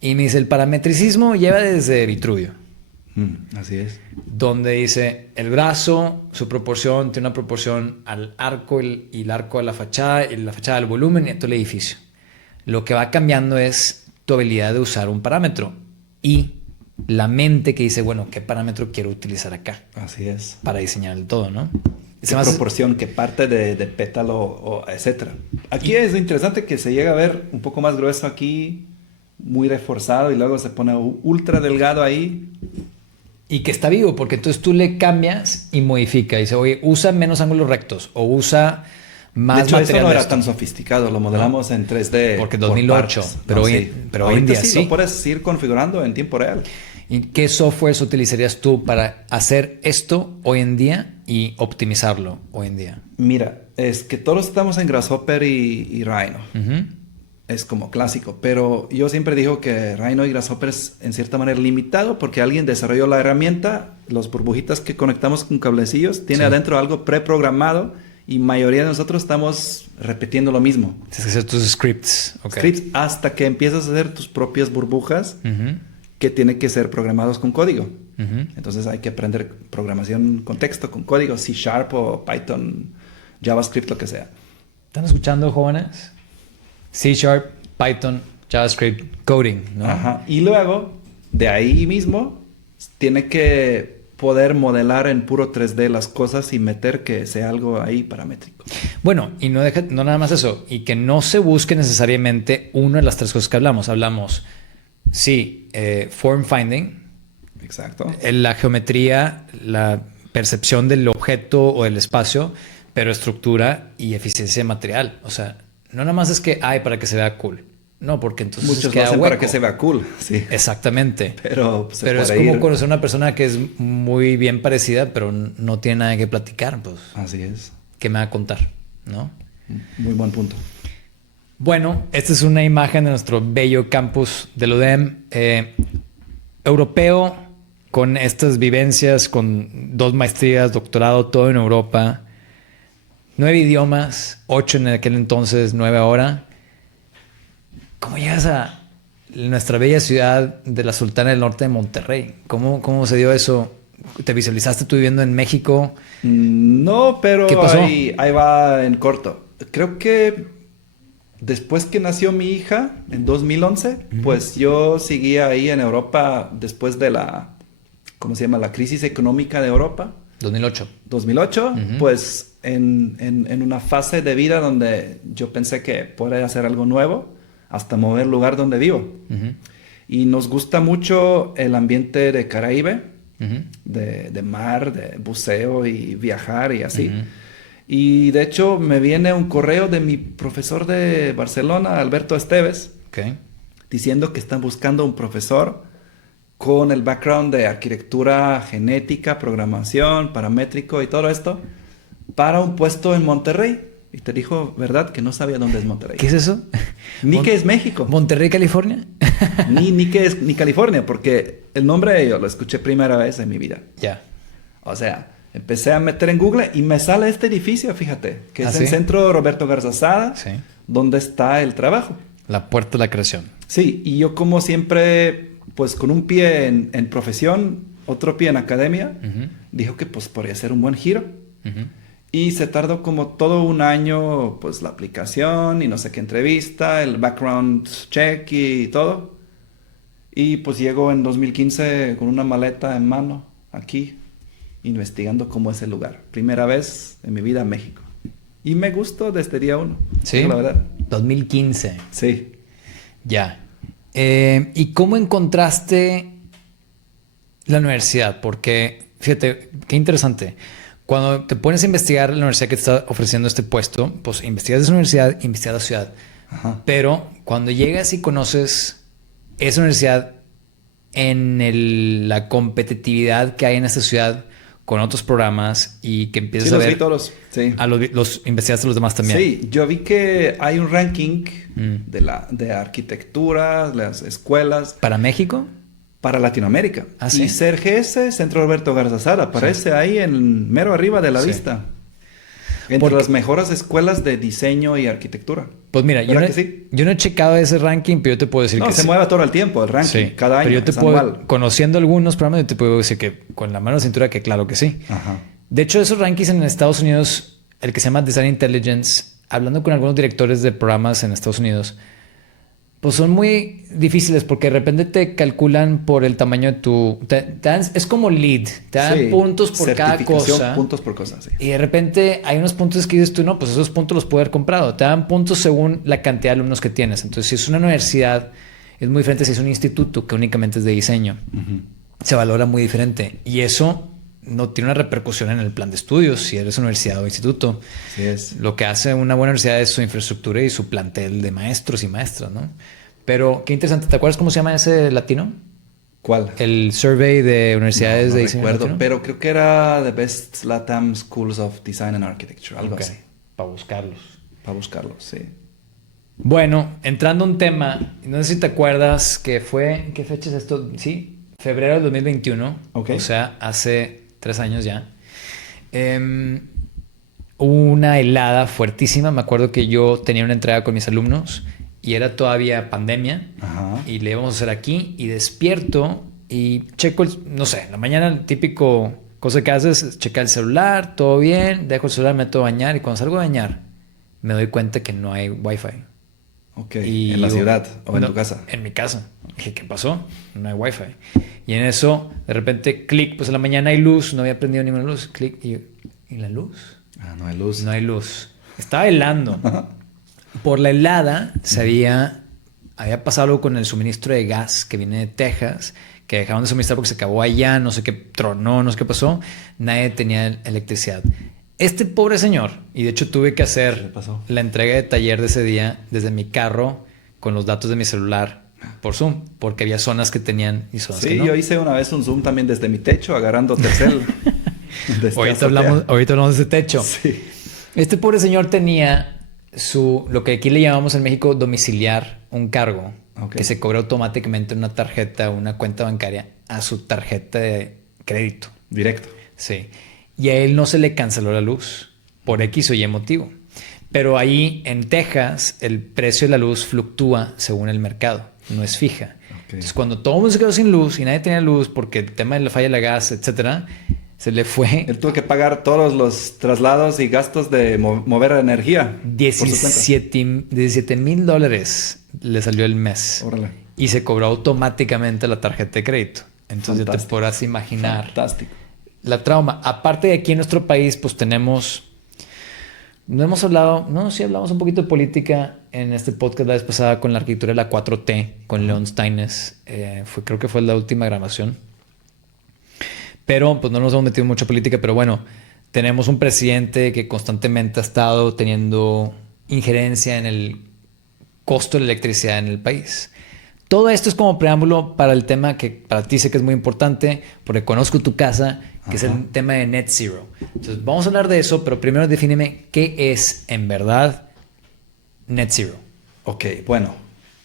Y me dice, el parametricismo lleva desde Vitruvio. Así es. Donde dice, el brazo, su proporción, tiene una proporción al arco y el arco de la fachada, y la fachada del volumen y a todo el edificio. Lo que va cambiando es tu habilidad de usar un parámetro y la mente que dice, bueno, ¿qué parámetro quiero utilizar acá? Así es. Para diseñar el todo, ¿no? Esa proporción que parte de pétalo, o etcétera. Aquí es interesante que se llega a ver un poco más grueso aquí, muy reforzado, y luego se pone ultra delgado ahí. Y que está vivo, porque entonces tú le cambias y modifica. Dice, oye, usa menos ángulos rectos o usa más de hecho, material. Eso no era tan sofisticado, lo modelamos en 3D. Porque 2008, pero hoy en día sí. Lo puedes ir configurando en tiempo real. ¿Y qué softwares utilizarías tú para hacer esto hoy en día y optimizarlo hoy en día? Mira, es que todos estamos en Grasshopper y Rhino. Ujú. Es como clásico, pero yo siempre digo que Rhino y Grasshopper es en cierta manera limitado porque alguien desarrolló la herramienta, los burbujitas que conectamos con cablecillos, tiene Sí. adentro algo preprogramado y mayoría de nosotros estamos repitiendo lo mismo. Tienes que hacer tus scripts. Ok. Scripts hasta que empiezas a hacer tus propias burbujas Ujú. que tienen que ser programados con código. Ujú. Entonces hay que aprender programación con texto, con código, C# o Python, JavaScript, lo que sea. ¿Están escuchando, jóvenes? C#, Python, JavaScript, coding, ¿no? Ajá. Y luego, de ahí mismo, tiene que poder modelar en puro 3D las cosas y meter que sea algo ahí paramétrico. Bueno, y no nada más eso, y que no se busque necesariamente una de las tres cosas que hablamos. Hablamos, sí, form finding, Exacto. la geometría, la percepción del objeto o del espacio, pero estructura y eficiencia de material. O sea, no nada más es que hay para que se vea cool. No, porque entonces Muchos lo queda hacen hueco. para que se vea cool, sí. Exactamente. Pero se Pero es puede como ir. conocer a una persona que es muy bien parecida, pero no tiene nada que platicar. Pues, Así es. ¿qué me va a contar? ¿No? Muy buen punto. Bueno, esta es una imagen de nuestro bello campus del UDEM. Europeo, con estas vivencias, con 2 maestrías, doctorado, todo en Europa. 9 idiomas, 8 en aquel entonces, 9 ahora. ¿Cómo llegas a nuestra bella ciudad de la Sultana del Norte de Monterrey? ¿Cómo se dio eso? ¿Te visualizaste tú viviendo en México? No, pero ¿Qué pasó? ahí va en corto. Creo que después que nació mi hija, en 2011, pues yo seguía ahí en Europa después de ¿cómo se llama? La crisis económica de Europa. 2008. 2008, pues en una fase de vida donde yo pensé que podría hacer algo nuevo, hasta mover el lugar donde vivo. Ujú, Y nos gusta mucho el ambiente de Caraíbe, ujú, de mar, de buceo y viajar y así. ujú. Y de hecho me viene un correo de mi profesor de Barcelona, Alberto Esteves, Ok. diciendo que están buscando un profesor con el background de arquitectura genética, programación, paramétrico y todo esto para un puesto en Monterrey. Y te dijo, ¿verdad? Que no sabía dónde es Monterrey. ¿Qué es eso? Ni que es México. ¿Monterrey, California? Ni que es ni California, porque el nombre yo lo escuché primera vez en mi vida. Ya. O sea, empecé a meter en Google y me sale este edificio, fíjate, que ¿Ah, es sí? el Centro Roberto Garzazada, Sí. donde está el trabajo. La puerta de la creación. Sí, y yo como siempre, pues con un pie en profesión, otro pie en academia, Ujú, dijo que pues podría ser un buen giro. ujú. Y se tardó como todo un año, pues la aplicación y no sé qué entrevista, el background check y todo. Y pues llego en 2015 con una maleta en mano, aquí, investigando cómo es el lugar. Primera vez en mi vida en México. Y me gustó desde día uno. ¿Sí? digo la verdad. 2015. Sí. Ya. ¿Y cómo encontraste la universidad? Porque, fíjate, qué interesante. Cuando te pones a investigar la universidad que te está ofreciendo este puesto, pues investigas esa universidad, investigas la ciudad. Ajá. Pero cuando llegas y conoces esa universidad en la competitividad que hay en esta ciudad con otros programas y que empiezas Sí, a los vi ver todos. Sí. los investigaste a los demás también. Sí, yo vi que hay un ranking Mm. de arquitectura, las escuelas ¿Para México? para Latinoamérica. ¿Ah, sí? Y CERGS, Centro Roberto Garzazada, aparece ahí en mero arriba de la Sí. lista. Entre Porque- las mejores escuelas de diseño y arquitectura. Pues mira, yo ¿Verdad no, que sí? yo no he checado ese ranking, pero yo te puedo decir No, que se sí. mueve todo el tiempo el ranking, Sí, cada año, pero yo te es puedo, anual. conociendo algunos programas, yo te puedo decir que con la mano en la cintura que claro que sí. Ajá. De hecho, esos rankings en Estados Unidos, el que se llama Design Intelligence, hablando con algunos directores de programas en Estados Unidos, pues son muy difíciles porque de repente te calculan por el tamaño de es como lead, te dan Sí, puntos por cada certificación, cosa. puntos por cosa, sí. Y de repente hay unos puntos que dices tú, no, pues esos puntos los puedo haber comprado. Te dan puntos según la cantidad de alumnos que tienes. Entonces, si es una universidad, es muy diferente si es un instituto que únicamente es de diseño. Se valora muy diferente. Y eso no tiene una repercusión en el plan de estudios si eres universidad o instituto. Así es. Lo que hace una buena universidad es su infraestructura y su plantel de maestros y maestras, ¿no? Pero qué interesante. ¿Te acuerdas cómo se llama ese latino? ¿Cuál? El survey de universidades No de diseño recuerdo, latino. pero creo que era The Best Latam Schools of Design and Architecture, algo Ok, así. para buscarlos. Para buscarlo, sí. Bueno, entrando a un tema, no sé si te acuerdas que fue, ¿qué fecha es esto? Sí, febrero del 2021, Ok. o sea, hace 3 años ya. Hubo una helada fuertísima, me acuerdo que yo tenía una entrega con mis alumnos y era todavía pandemia Ajá. y le íbamos a hacer aquí y despierto y checo, no sé, en la mañana el típico cosa que haces es checar el celular, todo bien, dejo el celular, me meto a bañar y cuando salgo a bañar me doy cuenta que no hay wifi. Ok, Y ¿en la digo, ciudad o en no, tu casa? En mi casa. Dije, ¿qué pasó? No hay wifi. Y en eso, de repente, clic, pues en la mañana hay luz, no había prendido ninguna luz. Clic, y yo, ¿y la luz? Ah, no hay luz. No hay luz. Estaba helando. Por la helada había pasado algo con el suministro de gas que viene de Texas, que dejaron de suministrar porque se acabó allá, no sé qué tronó, no sé qué pasó. Nadie tenía electricidad. Este pobre señor, y de hecho tuve que ¿Qué hacer pasó? la entrega de taller de ese día desde mi carro con los datos de mi celular por Zoom, porque había zonas que tenían y zonas que Sí, no. yo hice una vez un Zoom también desde mi techo, agarrando Telcel. desde Ahorita azotea. hablamos de ese techo. Sí. Este pobre señor tenía lo que aquí le llamamos en México domiciliar, un cargo Ok. que se cobra automáticamente una tarjeta o una cuenta bancaria a su tarjeta de crédito. Directo. Sí. Y a él no se le canceló la luz por X o Y motivo. Pero ahí en Texas el precio de la luz fluctúa según el mercado, no es fija. Ok. Entonces cuando todo el mundo se quedó sin luz y nadie tenía luz porque el tema de la falla de la gas, etcétera, se le fue Él tuvo que pagar todos los traslados y gastos de mover energía por su cuenta. $17,000 le salió el mes. Órale. Y se cobró automáticamente la tarjeta de crédito. Entonces ya te Fantástico. podrás imaginar Fantástico. la trauma. Aparte de aquí en nuestro país, pues tenemos... No hemos hablado... No, sí hablamos un poquito de política en este podcast la vez pasada con la arquitectura de la 4T, con León Steines. Creo que fue la última grabación. Pero pues no nos hemos metido mucho en política, pero bueno, tenemos un presidente que constantemente ha estado teniendo injerencia en el costo de la electricidad en el país. Todo esto es como preámbulo para el tema que para ti sé que es muy importante, porque conozco tu casa, que es el tema de Net Zero. Entonces vamos a hablar de eso, pero primero defíneme qué es en verdad Net Zero. Ok, bueno,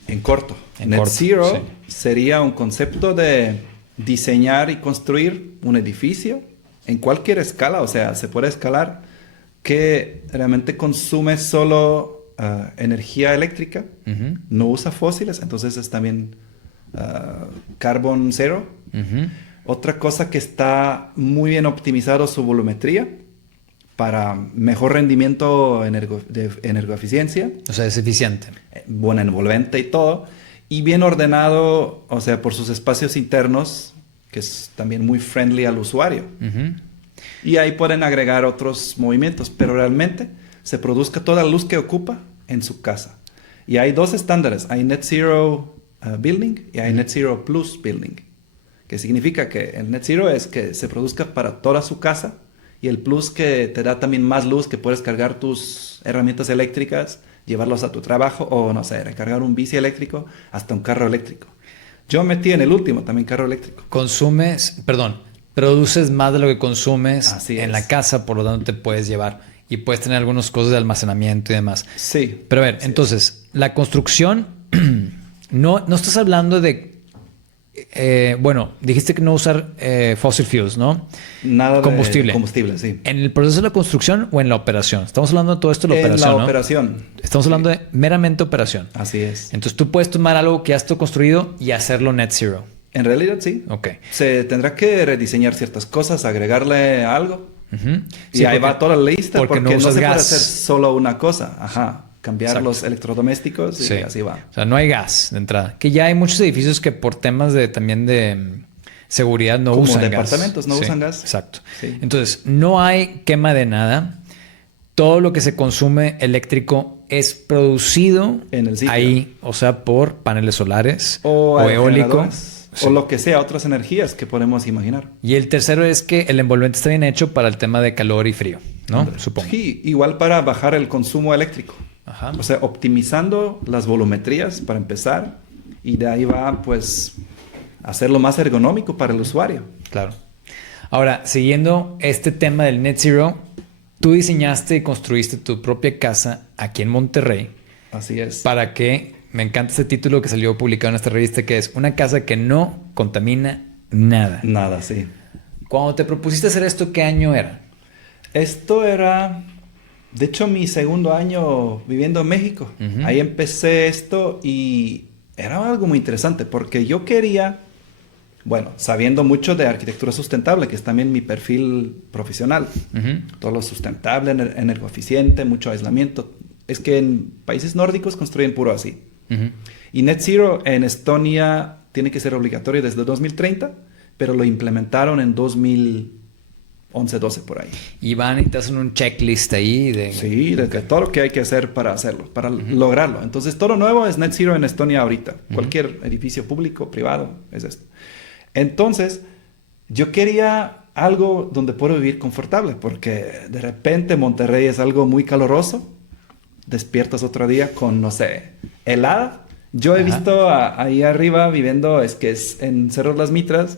en corto. En Net corto, Zero sí. sería un concepto de diseñar y construir un edificio en cualquier escala, o sea, se puede escalar, que realmente consume solo energía eléctrica, no usa fósiles, entonces es también carbon zero. Otra cosa que está muy bien optimizado su volumetría para mejor rendimiento de energoeficiencia, O sea, es eficiente. buena envolvente y todo, y bien ordenado, o sea, por sus espacios internos, que es también muy friendly al usuario. Y ahí pueden agregar otros movimientos, pero realmente se produzca toda la luz que ocupa en su casa. Y hay dos estándares, hay Net Zero Building y hay Net Zero Plus Building, que significa que el Net Zero es que se produzca para toda su casa y el Plus que te da también más luz, que puedes cargar tus herramientas eléctricas, llevarlos a tu trabajo o, no sé, recargar un bici eléctrico hasta un carro eléctrico. Yo metí en el último también carro eléctrico. Produces más de lo que consumes Así en es. la casa, por lo tanto te puedes llevar y puedes tener algunas cosas de almacenamiento y demás. Sí. Pero a ver, Sí. entonces, la construcción, no estás hablando de, bueno, dijiste que no usar fossil fuels, ¿no? Nada de Combustible. combustible, sí. ¿En el proceso de la construcción o en la operación? Estamos hablando de todo esto de la En operación, la ¿no? operación. Estamos hablando de meramente operación. Así es. Entonces tú puedes tomar algo que has construido y hacerlo net zero. En realidad sí. Ok. Se tendrá que rediseñar ciertas cosas, agregarle algo. Ujú. Y Sí, ahí porque- va toda la lista porque porque, no no, usas se puede gas. hacer solo una cosa. Ajá. Cambiar Exacto. los electrodomésticos y Sí. así va. O sea, no hay gas de entrada. Que ya hay muchos edificios que por temas también de seguridad no Como usan gas. departamentos no Sí, usan gas. Exacto. Sí. Entonces, no hay quema de nada. Todo lo que se consume eléctrico es producido En el sitio. ahí, o sea, por paneles solares O o eólico. aerogeneradores, Sí. O lo que sea, otras energías que podemos imaginar. Y el tercero es que el envolvente está bien hecho para el tema de calor y frío, ¿no? Supongo. Sí, igual para bajar el consumo eléctrico. Ajá. O sea, optimizando las volumetrías para empezar. Y de ahí va, pues, hacerlo más ergonómico para el usuario. Claro. Ahora, siguiendo este tema del Net Zero, tú diseñaste y construiste tu propia casa aquí en Monterrey. Así es. Para que, me encanta ese título que salió publicado en esta revista, que es una casa que no contamina nada. Nada, sí. Cuando te propusiste hacer esto, ¿qué año era? Esto era, de hecho, mi segundo año viviendo en México. Ujú. Ahí empecé esto y era algo muy interesante porque yo quería, bueno, sabiendo mucho de arquitectura sustentable, que es también mi perfil profesional, Ujú. todo lo sustentable, energoeficiente, mucho aislamiento. Es que en países nórdicos construyen puro así. Ujú. Y Net Zero en Estonia tiene que ser obligatorio desde 2030, pero lo implementaron en 2011-12 por ahí. Y van y te hacen un checklist ahí de... Sí, de todo lo que hay que hacer para hacerlo, para lograrlo. Entonces, todo lo nuevo es Net Zero en Estonia ahorita. Cualquier edificio público, privado, es esto. Entonces, yo quería algo donde puedo vivir confortable, porque de repente Monterrey es algo muy caluroso. Despiertas otro día con, no sé, helada. Yo he Ajá. visto ahí arriba viviendo, es que es en Cerro Las Mitras,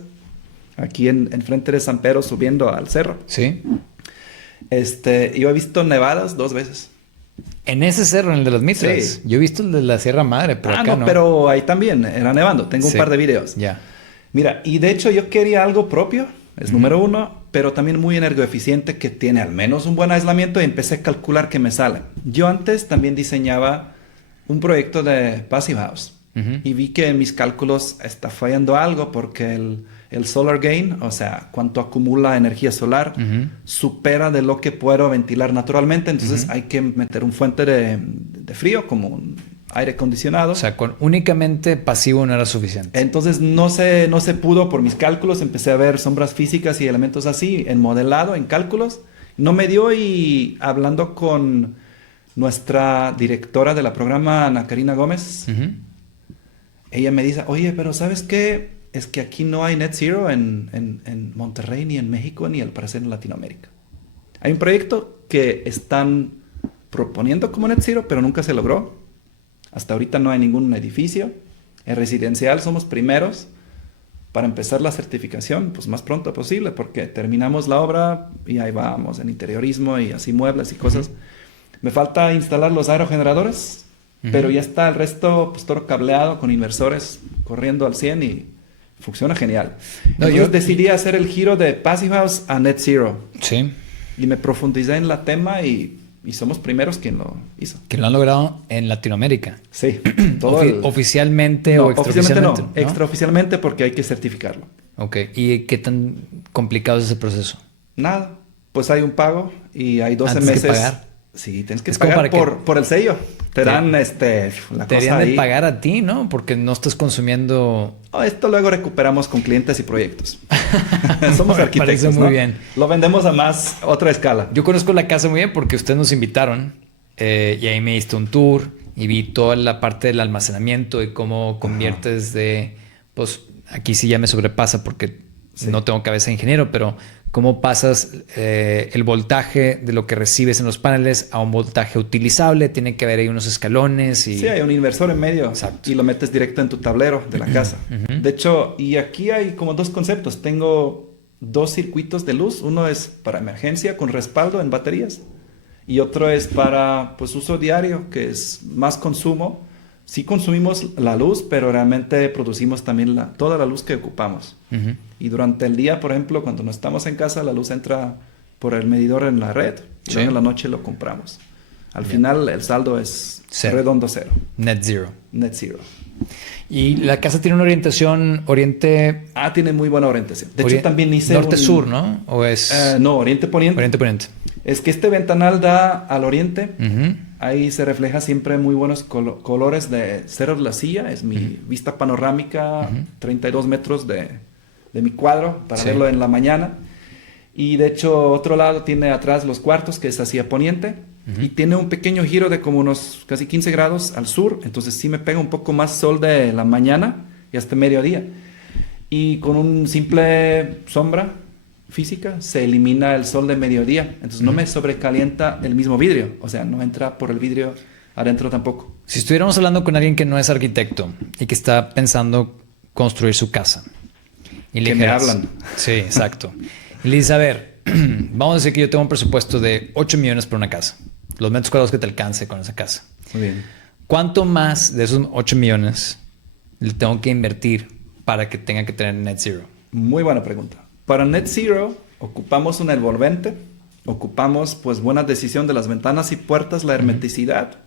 aquí en frente de San Pedro, subiendo al cerro. Sí. Yo he visto nevadas 2 veces. En ese cerro, en el de las Mitras. Sí. Yo he visto el de la Sierra Madre, pero acá no, no. pero ahí también era nevando. Tengo Sí. un par de videos. Ya. Mira, y de hecho yo quería algo propio, es número uno, pero también muy energoeficiente que tiene al menos un buen aislamiento y empecé a calcular que me sale. Yo antes también diseñaba un proyecto de Passive House Ujú. y vi que en mis cálculos está fallando algo porque el solar gain, o sea, cuánto acumula energía solar, Ujú. supera de lo que puedo ventilar naturalmente, entonces hay que meter un fuente de frío como un aire acondicionado. O sea, con únicamente pasivo no era suficiente. Entonces no se pudo por mis cálculos, empecé a ver sombras físicas y elementos así en modelado, en cálculos. No me dio y hablando con nuestra directora de la programa, Ana Karina Gómez, Ujú. ella me dice, oye, pero ¿sabes qué? Es que aquí no hay Net Zero en Monterrey, ni en México, ni al parecer en Latinoamérica. Hay un proyecto que están proponiendo como Net Zero, pero nunca se logró. Hasta ahorita no hay ningún edificio. En residencial somos primeros para empezar la certificación, pues más pronto posible, porque terminamos la obra y ahí vamos, en interiorismo y así muebles y cosas. Me falta instalar los aerogeneradores, pero ya está el resto, pues todo cableado con inversores corriendo al 100 y funciona genial. No, Entonces yo decidí hacer el giro de Passive House a Net Zero Sí. y me profundicé en la tema y somos primeros quien lo hizo. Que lo han logrado en Latinoamérica. Sí, todo Oficialmente No, o extraoficialmente. oficialmente no, extraoficialmente porque hay que certificarlo. Ok. ¿Y qué tan complicado es ese proceso? Nada, pues hay un pago y hay 12 Antes que meses. pagar. Sí, tienes que Es como pagar para por el sello. Te dan la Te cosa deberían de ahí. pagar a ti, ¿no? Porque no estás consumiendo... Oh, esto luego recuperamos con clientes y proyectos. Somos Me arquitectos, parece muy ¿no? bien. Lo vendemos a más otra escala. Yo conozco la casa muy bien porque ustedes nos invitaron y ahí me diste un tour y vi toda la parte del almacenamiento y cómo conviertes de... Pues aquí sí ya me sobrepasa porque no tengo cabeza de ingeniero, pero cómo pasas el voltaje de lo que recibes en los paneles a un voltaje utilizable. Tiene que haber ahí unos escalones y... Sí, hay un inversor en medio. Exacto. Y lo metes directo en tu tablero de la casa. De hecho, y aquí hay como 2 conceptos. Tengo 2 circuitos de luz. Uno es para emergencia con respaldo en baterías. Y otro es para pues uso diario, que es más consumo. Sí consumimos la luz, pero realmente producimos también toda la luz que ocupamos. Ujú. Y durante el día, por ejemplo, cuando no estamos en casa, la luz entra por el medidor en la red. Y Sí. luego en la noche lo compramos. Al final, el saldo es Cero. redondo cero. Net zero. Net Zero. Y la casa tiene una orientación oriente... Tiene muy buena orientación. De hecho, también hice norte-sur, ¿no? ¿O es no, oriente-poniente. oriente-poniente? Es que este ventanal da al oriente. Ujú. Ahí se refleja siempre muy buenos colores de Cerro de la Silla. Es mi vista panorámica, 32 metros de mi cuadro para Sí. verlo en la mañana. Y de hecho, otro lado tiene atrás los cuartos, que es hacia poniente. Y tiene un pequeño giro de como unos casi 15 grados al sur. Entonces sí me pega un poco más sol de la mañana y hasta mediodía. Y con un simple sombra física se elimina el sol de mediodía. Entonces no me sobrecalienta el mismo vidrio. O sea, no entra por el vidrio adentro tampoco. Si estuviéramos hablando con alguien que no es arquitecto y que está pensando construir su casa. Y le Que me dijeras, hablan. Sí, exacto. Y le dices, a ver, vamos a decir que yo tengo un presupuesto de 8 millones por una casa. Los metros cuadrados que te alcance con esa casa. Muy bien. ¿Cuánto más de esos 8 millones le tengo que invertir para que tenga que tener net zero? Muy buena pregunta. Para Net Zero ocupamos un envolvente, ocupamos pues buena decisión de las ventanas y puertas, la hermeticidad,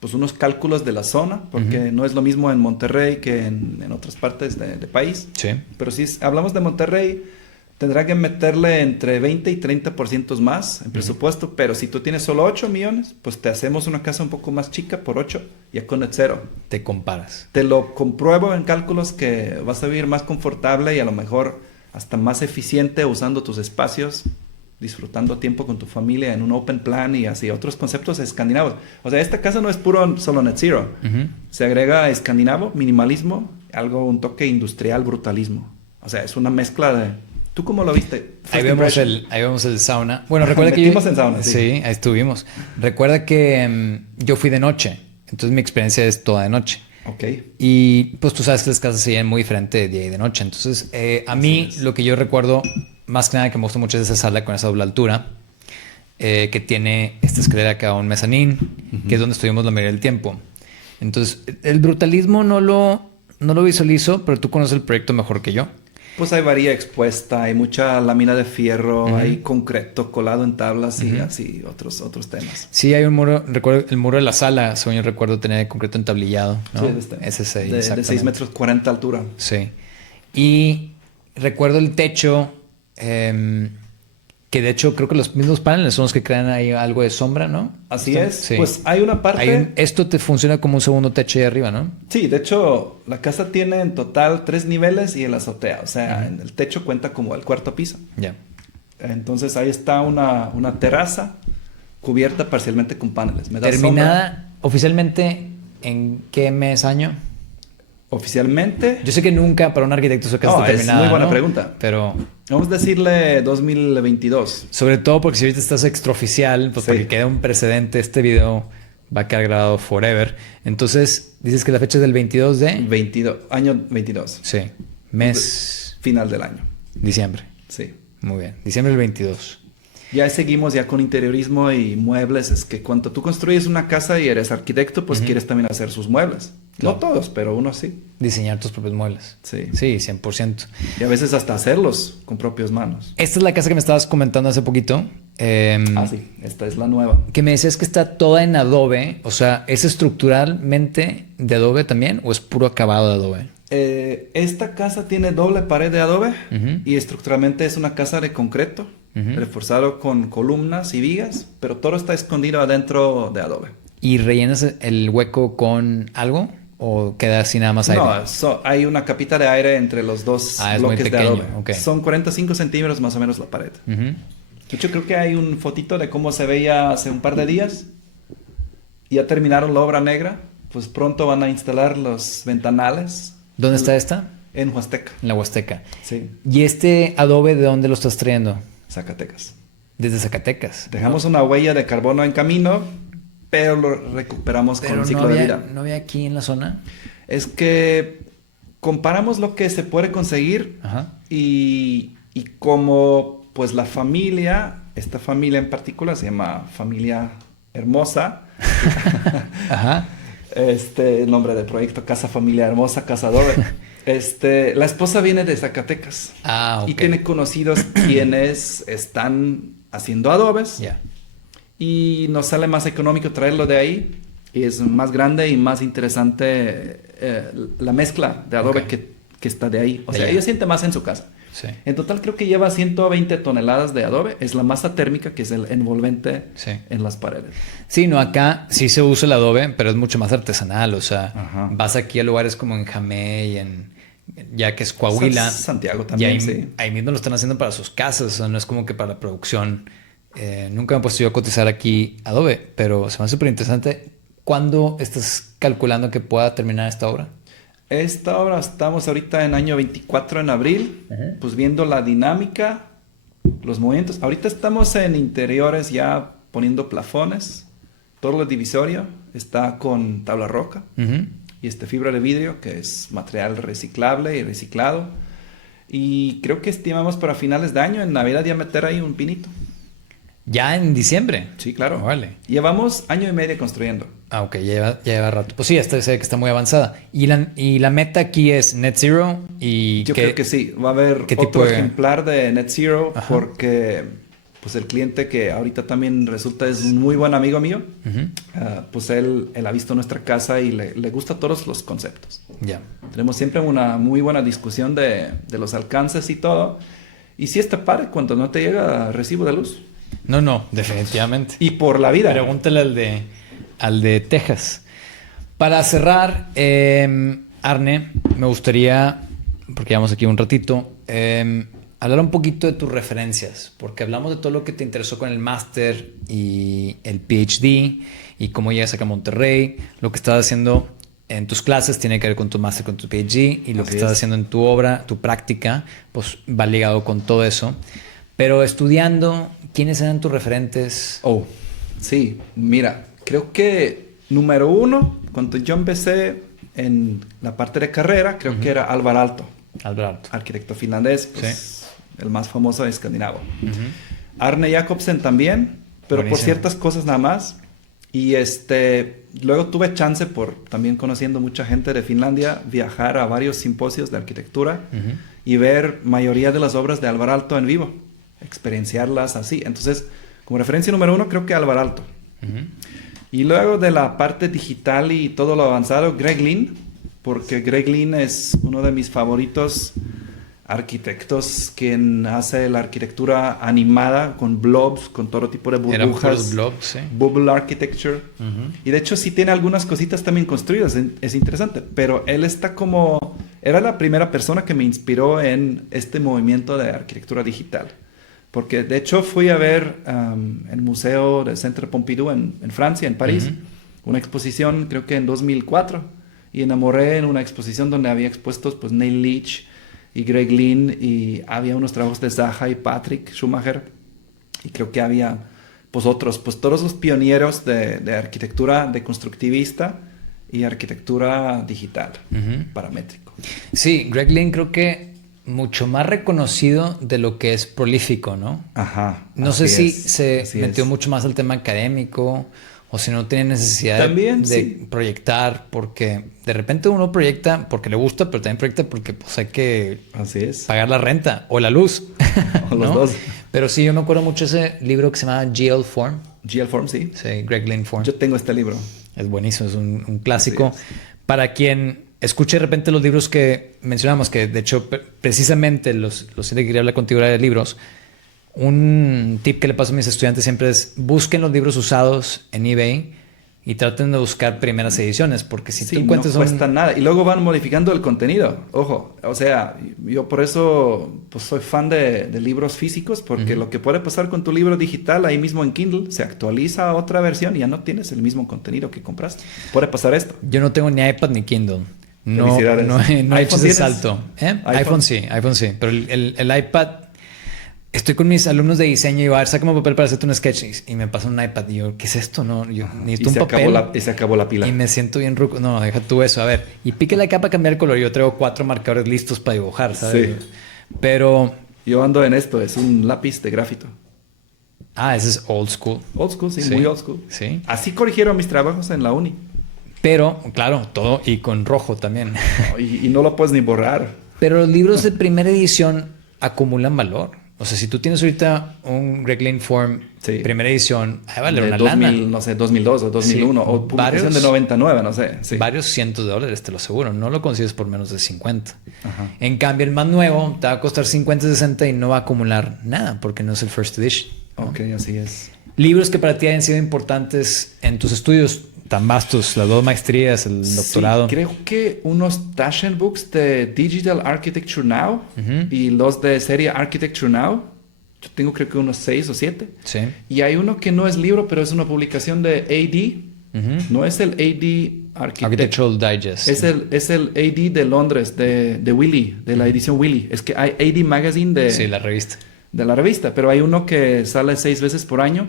pues unos cálculos de la zona, porque no es lo mismo en Monterrey que en otras partes de país. Sí. Pero si hablamos de Monterrey, tendrá que meterle entre 20 y 30% más en presupuesto, pero si tú tienes solo 8 millones, pues te hacemos una casa un poco más chica por 8, ya con Net Zero. Te comparas. Te lo compruebo en cálculos que vas a vivir más confortable y a lo mejor hasta más eficiente usando tus espacios, disfrutando tiempo con tu familia en un open plan y así otros conceptos escandinavos. O sea, esta casa no es puro solo Net Zero. Se agrega escandinavo, minimalismo, algo, un toque industrial, brutalismo. O sea, es una mezcla de... ¿Tú cómo lo viste? Ahí vemos el sauna. Bueno, recuerda que Metimos en sauna, sí. Sí, ahí estuvimos. Recuerda que yo fui de noche. Entonces mi experiencia es toda de noche. Ok. Y pues tú sabes que las casas se ven muy diferente de día y de noche. Entonces, a mí lo que yo recuerdo, más que nada que me gusta mucho es esa sala con esa doble altura, que tiene esta escalera acá, un mezanín, que es donde estuvimos la mayoría del tiempo. Entonces, el brutalismo no lo visualizo, pero tú conoces el proyecto mejor que yo. Pues hay varía expuesta, hay mucha lámina de fierro, hay concreto colado en tablas y así otros temas. Sí, hay un muro, recuerdo el muro de la sala, según yo recuerdo, tener concreto entablillado, ¿no? Sí, Ese 6, de 6 metros 40 altura. Sí. Y recuerdo el techo, que de hecho creo que los mismos paneles son los que crean ahí algo de sombra, ¿no? Así es. Sí. Pues hay una parte... esto te funciona como un segundo techo ahí arriba, ¿no? Sí, de hecho, la casa tiene en total 3 niveles y el azotea. O sea, en el techo cuenta como el cuarto piso. Ya. Entonces ahí está una terraza cubierta parcialmente con paneles. Me da ¿Terminada sombra. oficialmente en qué mes, año? Oficialmente... Yo sé que nunca para un arquitecto su casa está terminada, es muy buena ¿no? pregunta. Pero... Vamos a decirle 2022. Sobre todo porque si ahorita estás extraoficial, pues para que quede un precedente, este video va a quedar grabado forever. Entonces, dices que la fecha es del 22 de... 22, año 22. Sí. Mes... Final del año. Diciembre. Sí. Muy bien. Diciembre del 22. Ya seguimos ya con interiorismo y muebles. Es que cuando tú construyes una casa y eres arquitecto, pues quieres también hacer sus muebles. Claro. No todos, pero uno sí. Diseñar tus propios muebles. Sí. Sí, 100%. Y a veces hasta hacerlos con propias manos. Esta es la casa que me estabas comentando hace poquito. Sí. Esta es la nueva. Que me decías que está toda en adobe. O sea, ¿es estructuralmente de adobe también o es puro acabado de adobe? Esta casa tiene doble pared de adobe y estructuralmente es una casa de concreto, reforzado con columnas y vigas, pero todo está escondido adentro de adobe. ¿Y rellenas el hueco con algo o queda así nada más aire? No, hay una capita de aire entre los dos bloques de adobe. Okay. Son 45 centímetros más o menos la pared. De hecho, creo que hay un fotito de cómo se veía hace un par de días. Ya terminaron la obra negra, pues pronto van a instalar los ventanales. ¿Dónde está esta? En Huasteca. En la Huasteca. Sí. ¿Y este adobe de dónde lo estás trayendo? Zacatecas. Desde Zacatecas. Dejamos una huella de carbono en camino, pero lo recuperamos con el ciclo de vida. ¿No había aquí en la zona? Es que comparamos lo que se puede conseguir y como pues la familia, esta familia en particular se llama Familia Hermosa. Ajá. El nombre del proyecto, Casa Familia Hermosa, Casa Adobe. La esposa viene de Zacatecas. Okay. Y tiene conocidos quienes están haciendo adobes. Yeah. Y nos sale más económico traerlo de ahí. Y es más grande y más interesante la mezcla de adobe que está de ahí. O sea, ella siente más en su casa. Sí. En total creo que lleva 120 toneladas de adobe. Es la masa térmica, que es el envolvente en las paredes. Sí, no, acá sí se usa el adobe, pero es mucho más artesanal. O sea, vas aquí a lugares como en Jamey, ya que es Coahuila. Santiago también, ahí mismo lo están haciendo para sus casas. O sea, no es como que para la producción. Nunca me he puesto yo a cotizar aquí adobe, pero se me hace súper interesante. ¿Cuándo estás calculando que pueda terminar esta obra? Esta obra estamos ahorita en año 24 en abril, pues viendo la dinámica, los movimientos. Ahorita estamos en interiores ya poniendo plafones, todo lo divisorio está con tabla roca y fibra de vidrio, que es material reciclable y reciclado. Y creo que estimamos para finales de año, en Navidad, ya meter ahí un pinito. ¿Ya en diciembre? Sí, claro. Vale. Llevamos año y medio construyendo. Ah, ok, ya lleva rato. Pues sí, esta se ve que está muy avanzada. Y la meta aquí es Net Zero y... Yo creo que sí. Va a haber ¿qué otro tipo de...? ejemplar de Net Zero. Ajá. Porque pues el cliente, que ahorita también resulta es un muy buen amigo mío, Ujú. pues él ha visto nuestra casa y le gusta todos los conceptos. Ya. Tenemos siempre una muy buena discusión de los alcances y todo. Y sí está padre cuando no te llega recibo de luz. No, definitivamente. Y por la vida. Pregúntale al de Texas. Para cerrar, Arne, me gustaría, porque llevamos aquí un ratito, hablar un poquito de tus referencias, porque hablamos de todo lo que te interesó con el máster y el PhD y cómo llegas acá a Monterrey, lo que estás haciendo en tus clases tiene que ver con tu máster, con tu PhD, y lo Así que estás es. haciendo en tu obra, tu práctica, pues va ligado con todo eso. Pero estudiando, ¿quiénes eran tus referentes? Oh, sí. Mira, creo que número uno, cuando yo empecé en la parte de carrera, creo que era Alvar Aalto, Alberto. arquitecto finlandés, pues, Sí. el más famoso de escandinavo. Ujú. Arne Jacobsen también, pero por Buenísimo. ciertas cosas nada más. Y luego tuve chance, por también conociendo mucha gente de Finlandia, viajar a varios simposios de arquitectura Ujú. y ver mayoría de las obras de Alvar Aalto en vivo, experienciarlas así. Entonces, como referencia número uno, creo que Alvar Aalto. Ujú. Y luego de la parte digital y todo lo avanzado, Greg Lynn, porque Greg Lynn es uno de mis favoritos arquitectos, quien hace la arquitectura animada con blobs, con todo tipo de Eran burbujas. puros blobs, sí. Bubble Architecture. Ujú. Y de hecho sí tiene algunas cositas también construidas, es interesante, pero él está como... Era la primera persona que me inspiró en este movimiento de arquitectura digital. Porque de hecho fui a ver el Museo del Centre Pompidou en Francia, en París, Ujú. una exposición creo que en 2004, y enamoré en una exposición donde había expuestos pues Neil Leach y Greg Lynn, y había unos trabajos de Zaha y Patrick Schumacher, y creo que había pues otros, pues todos los pioneros de arquitectura de constructivista y arquitectura digital, Ujú. paramétrico. Sí, Greg Lynn creo que mucho más reconocido de lo que es prolífico, ¿no? Ajá. No sé así si es, se así metió es. mucho más al tema académico o si no tiene necesidad También, de sí. proyectar, porque de repente uno proyecta porque le gusta, pero también proyecta porque pues hay que Así es. pagar la renta o la luz. O los ¿no? dos. Pero sí, yo me acuerdo mucho de ese libro que se llama GL Form. GL Form, sí. Sí, Greg Lynn Form. Yo tengo este libro. Es buenísimo, es un clásico. Así es. Para quien escuche de repente los libros que mencionamos, que de hecho precisamente los que quería hablar contigo era de libros, un tip que le paso a mis estudiantes siempre es busquen los libros usados en eBay y traten de buscar primeras ediciones, porque si Sí, tú encuentras no cuesta nada. Y luego van modificando el contenido. Ojo, o sea, yo por eso pues soy fan de libros físicos, porque lo que puede pasar con tu libro digital ahí mismo en Kindle, se actualiza a otra versión y ya no tienes el mismo contenido que compraste. Puede pasar esto. Yo no tengo ni iPad ni Kindle. No, Felicidades. no he hecho ¿iPhone ese tienes? salto. ¿Eh? ¿iPhone? iPhone sí. Pero el iPad, estoy con mis alumnos de diseño y digo, a ver, sácame un papel para hacerte un sketch. Y me pasan un iPad. Y yo, ¿qué es esto? No, yo necesito un papel. Y se acabó la pila. Y me siento bien ruco. No, deja tú eso. A ver, y pique la capa, cambiar el color. Yo traigo 4 marcadores listos para dibujar, ¿sabes? Sí. Pero, Yo ando en esto, es un lápiz de grafito. ese es old school. Old school, sí, Sí. muy old school. Sí. Así corrigieron mis trabajos en la uni. Pero, claro, todo y con rojo también. Y no lo puedes ni borrar. Pero los libros de primera edición acumulan valor. O sea, si tú tienes ahorita un Greg Lynn Form Sí. primera edición, vale De una 2000, lana. no sé, 2002 o 2001, Sí, o publicación varios- de 99, no sé. Sí. Varios cientos de dólares, te lo aseguro. No lo consigues por menos de 50. Ajá. En cambio, el más nuevo te va a costar 50, 60 y no va a acumular nada porque no es el first edition, ¿no? Ok, así es. Libros que para ti hayan sido importantes en tus estudios tan vastos, las 2 maestrías, el doctorado. Sí, creo que unos Taschen Books de Digital Architecture Now Ujú. y los de serie Architecture Now. Yo tengo creo que unos 6 o 7. Sí. Y hay uno que no es libro, pero es una publicación de AD. Ujú. No es el AD Architectural Digest. Es el AD de Londres, de Willy, de la edición Willy. Es que hay AD Magazine Sí, la revista. de la revista, pero hay uno que sale 6 veces por año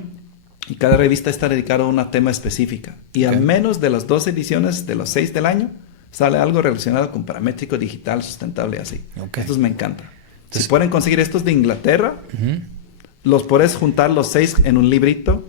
y cada revista está dedicada a un tema específica. Y al Ok. menos de las 2 ediciones de los 6 del año sale algo relacionado con paramétrico digital sustentable y así. Ok. Estos me encantan. Entonces- Si pueden conseguir estos de Inglaterra, los puedes juntar los 6 en un librito,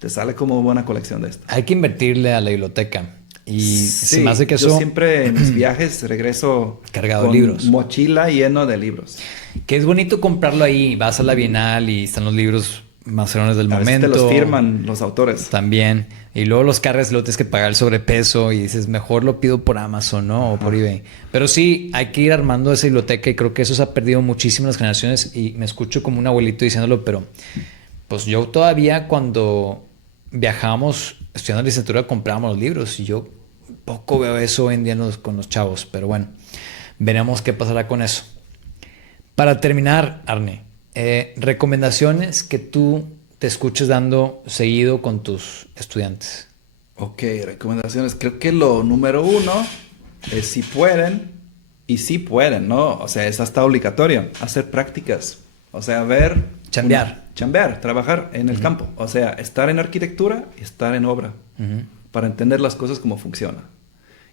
te sale como buena colección de esto. Hay que invertirle a la biblioteca. Y se me hace que yo eso... siempre en mis viajes regreso Cargado de con libros. mochila lleno de libros. Que es bonito comprarlo ahí. Vas a la Bienal y están los libros más fregones del A veces momento. te los firman los autores. También. Y luego los cargas y luego tienes que pagar el sobrepeso y dices, mejor lo pido por Amazon, ¿no? O por eBay. Pero sí, hay que ir armando esa biblioteca y creo que eso se ha perdido muchísimo en las generaciones y me escucho como un abuelito diciéndolo, pero pues yo todavía cuando viajábamos estudiando licenciatura comprábamos los libros y yo poco veo eso hoy en día con los chavos, pero bueno, veremos qué pasará con eso. Para terminar, Arne, recomendaciones que tú te escuches dando seguido con tus estudiantes. Ok, recomendaciones. Creo que lo número 1 es si pueden, y si pueden, ¿no? O sea, es hasta obligatorio hacer prácticas. O sea, ver... Chambear. Chambear, trabajar en el campo. O sea, estar en arquitectura y estar en obra. Para entender las cosas como funcionan.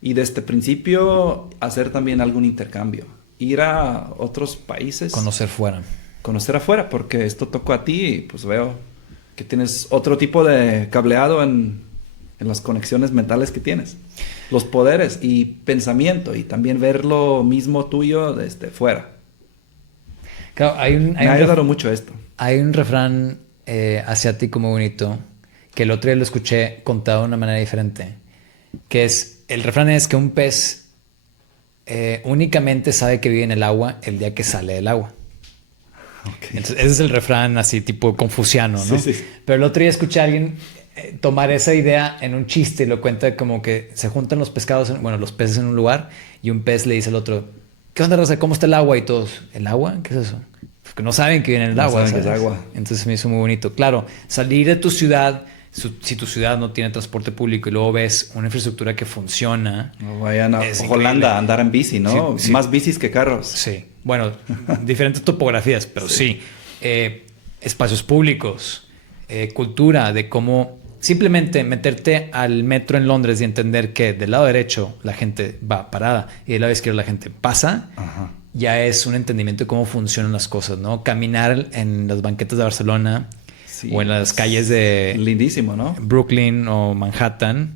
Y desde el principio hacer también algún intercambio. Ir a otros países. Conocer fuera. Conocer afuera, porque esto tocó a ti y pues veo que tienes otro tipo de cableado en las conexiones mentales que tienes. Los poderes y pensamiento y también ver lo mismo tuyo desde fuera. Claro, Me ha ayudado mucho esto. Hay un refrán asiático muy bonito que el otro día lo escuché contado de una manera diferente. Que es, el refrán es que un pez únicamente sabe que vive en el agua el día que sale del agua. Okay. Entonces, ese es el refrán así tipo confuciano, ¿no? Sí, sí. Pero el otro día escuché a alguien tomar esa idea en un chiste y lo cuenta como que se juntan los pescados, los peces en un lugar y un pez le dice al otro, ¿qué onda, Rosa? ¿Cómo está el agua? Y todos, ¿el agua? ¿Qué es eso? Porque no saben que viene en el No agua. saben que ¿sabes? es agua. Entonces me hizo muy bonito. Claro, salir de tu ciudad, si tu ciudad no tiene transporte público y luego ves una infraestructura que funciona. No vayan a es Holanda increíble. a andar en bici, ¿no? Sí, sí. Más bicis que carros. Sí, bueno, diferentes topografías, pero sí. Espacios públicos, cultura, de cómo simplemente meterte al metro en Londres y entender que del lado derecho la gente va parada y del lado izquierdo la gente pasa, Ajá. ya es un entendimiento de cómo funcionan las cosas, ¿no? Caminar en las banquetas de Barcelona Sí, o en las calles de lindísimo, ¿no? Brooklyn o Manhattan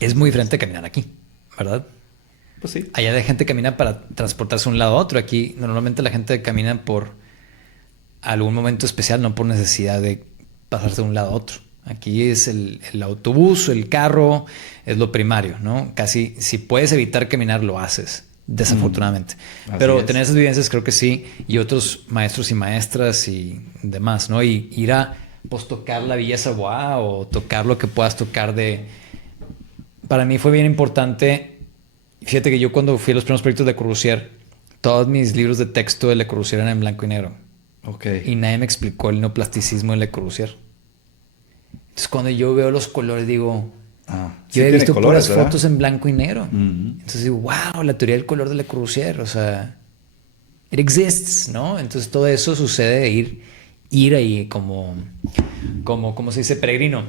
es muy diferente a caminar aquí, ¿verdad? Pues sí. Allá la gente camina para transportarse de un lado a otro. Aquí normalmente la gente camina por algún momento especial, no por necesidad de pasarse de un lado a otro. Aquí es el autobús, el carro, es lo primario, ¿no? Casi si puedes evitar caminar, lo haces, desafortunadamente. Así Pero es. tener esas vivencias creo que sí, y otros maestros y maestras y demás, ¿no? Y ir a pues, tocar la Villa Savoy o tocar lo que puedas tocar de... Para mí fue bien importante. Fíjate que yo cuando fui a los primeros proyectos de Le Corbusier, todos mis libros de texto de Le Corbusier eran en blanco y negro. Ok. Y nadie me explicó el neoplasticismo de Le Corbusier. Entonces cuando yo veo los colores digo... Sí yo he tiene visto colores, puras ¿verdad? fotos en blanco y negro. Ujú. Entonces digo, wow, la teoría del color de Le Corbusier. O sea, it exists, ¿no? Entonces todo eso sucede de ir ahí como se dice, peregrino.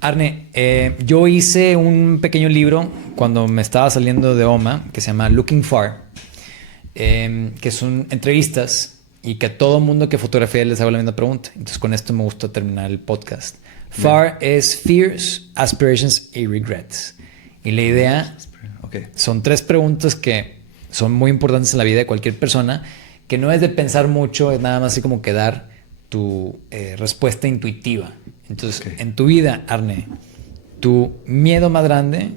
Arne, yo hice un pequeño libro cuando me estaba saliendo de OMA que se llama Looking Far, que son entrevistas y que a todo mundo que fotografía les hago la misma pregunta. Entonces con esto me gusta terminar el podcast. FAR es Fears, Aspirations y Regrets. Y la idea Ok. son 3 preguntas que son muy importantes en la vida de cualquier persona, que no es de pensar mucho, es nada más así como que dar tu respuesta intuitiva. Entonces, Ok. en tu vida, Arne, tu miedo más grande,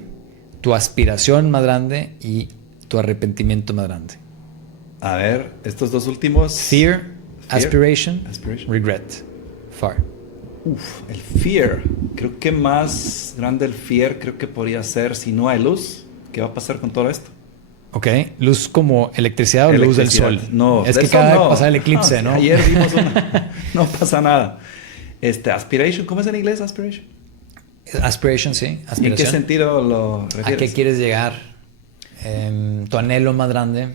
tu aspiración más grande y tu arrepentimiento más grande. A ver, estos dos últimos. Fear, aspiration, aspiration. regret. FAR. El fear. Creo que más grande el fear creo que podría ser si no hay luz. ¿Qué va a pasar con todo esto? Ok, luz como electricidad o luz del Electricidad. sol. No, es del que sol acaba no. de pasar el eclipse, ¿no? Ayer vimos una. No pasa nada. Aspiration, ¿cómo es en inglés aspiration? Aspiration, sí. ¿Y en qué Aspiración. sentido lo ¿A refieres? qué quieres llegar? Tu anhelo más grande,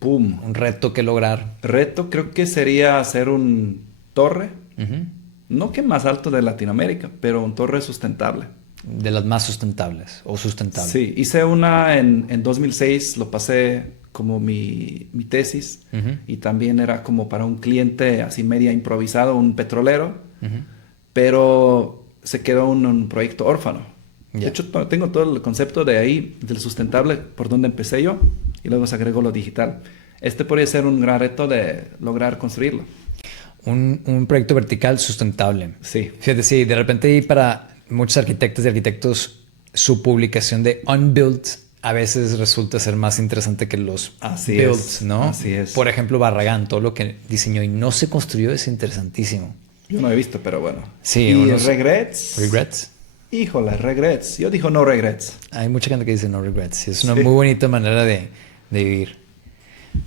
Pum. un reto que lograr. Reto creo que sería hacer un torre. Ujú. No que más alto de Latinoamérica, pero un torre sustentable. de las más sustentables o sustentables. Sí, hice una en 2006, lo pasé como mi tesis y también era como para un cliente así media improvisado, un petrolero, pero se quedó un proyecto órfano. De hecho, tengo todo el concepto de ahí, del sustentable, por donde empecé yo, y luego se agregó lo digital. Este podría ser un gran reto de lograr construirlo. Un proyecto vertical sustentable. Sí. Fíjate, sí, de repente ahí para muchos arquitectos y arquitectos su publicación de Unbuilt a veces resulta ser más interesante que los Así built, es, ¿no? así es. Por ejemplo, Barragán, todo lo que diseñó y no se construyó es interesantísimo. Yo no he visto, pero bueno. Sí, y unos regrets. Regrets. Híjole, regrets. Yo digo no regrets. Hay mucha gente que dice no regrets. Es una muy bonita manera de vivir.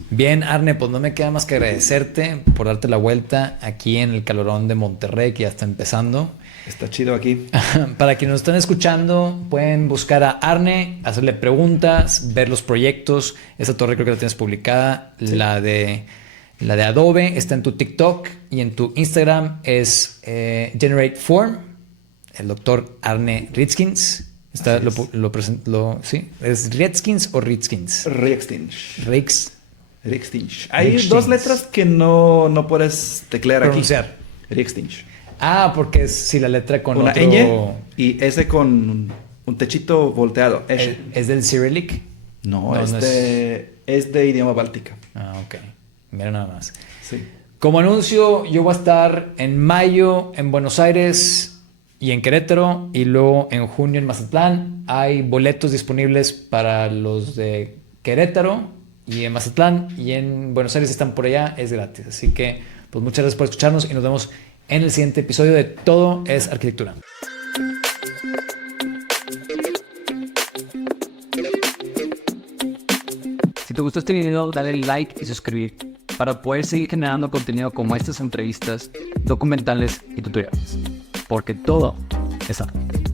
Bien, Arne, pues no me queda más que agradecerte por darte la vuelta aquí en el calorón de Monterrey, que ya está empezando. Está chido aquí. Para quienes nos están escuchando, pueden buscar a Arne, hacerle preguntas, ver los proyectos. Esa torre creo que la tienes publicada. Sí. La de Adobe está en tu TikTok y en tu Instagram es Generate Form. El doctor Arne Ritskins. Está, ¿sí? ¿Es Ritskins o Ritskins? Ritskins. Hay dos letras que no puedes teclear pronunciar. Aquí. Ritskins. Ah, porque es si la letra con una otro... ñ y ese con un techito volteado. ¿Es del Cyrillic? No, es de idioma báltica. Ah, ok. Mira nada más. Sí. Como anuncio, yo voy a estar en mayo en Buenos Aires y en Querétaro, y luego en junio en Mazatlán. Hay boletos disponibles para los de Querétaro y en Mazatlán, y en Buenos Aires están por allá, es gratis. Así que pues muchas gracias por escucharnos y nos vemos en el siguiente episodio de Todo es Arquitectura. Si te gustó este video, dale like y suscribir para poder seguir generando contenido como estas entrevistas, documentales y tutoriales. Porque todo es arte.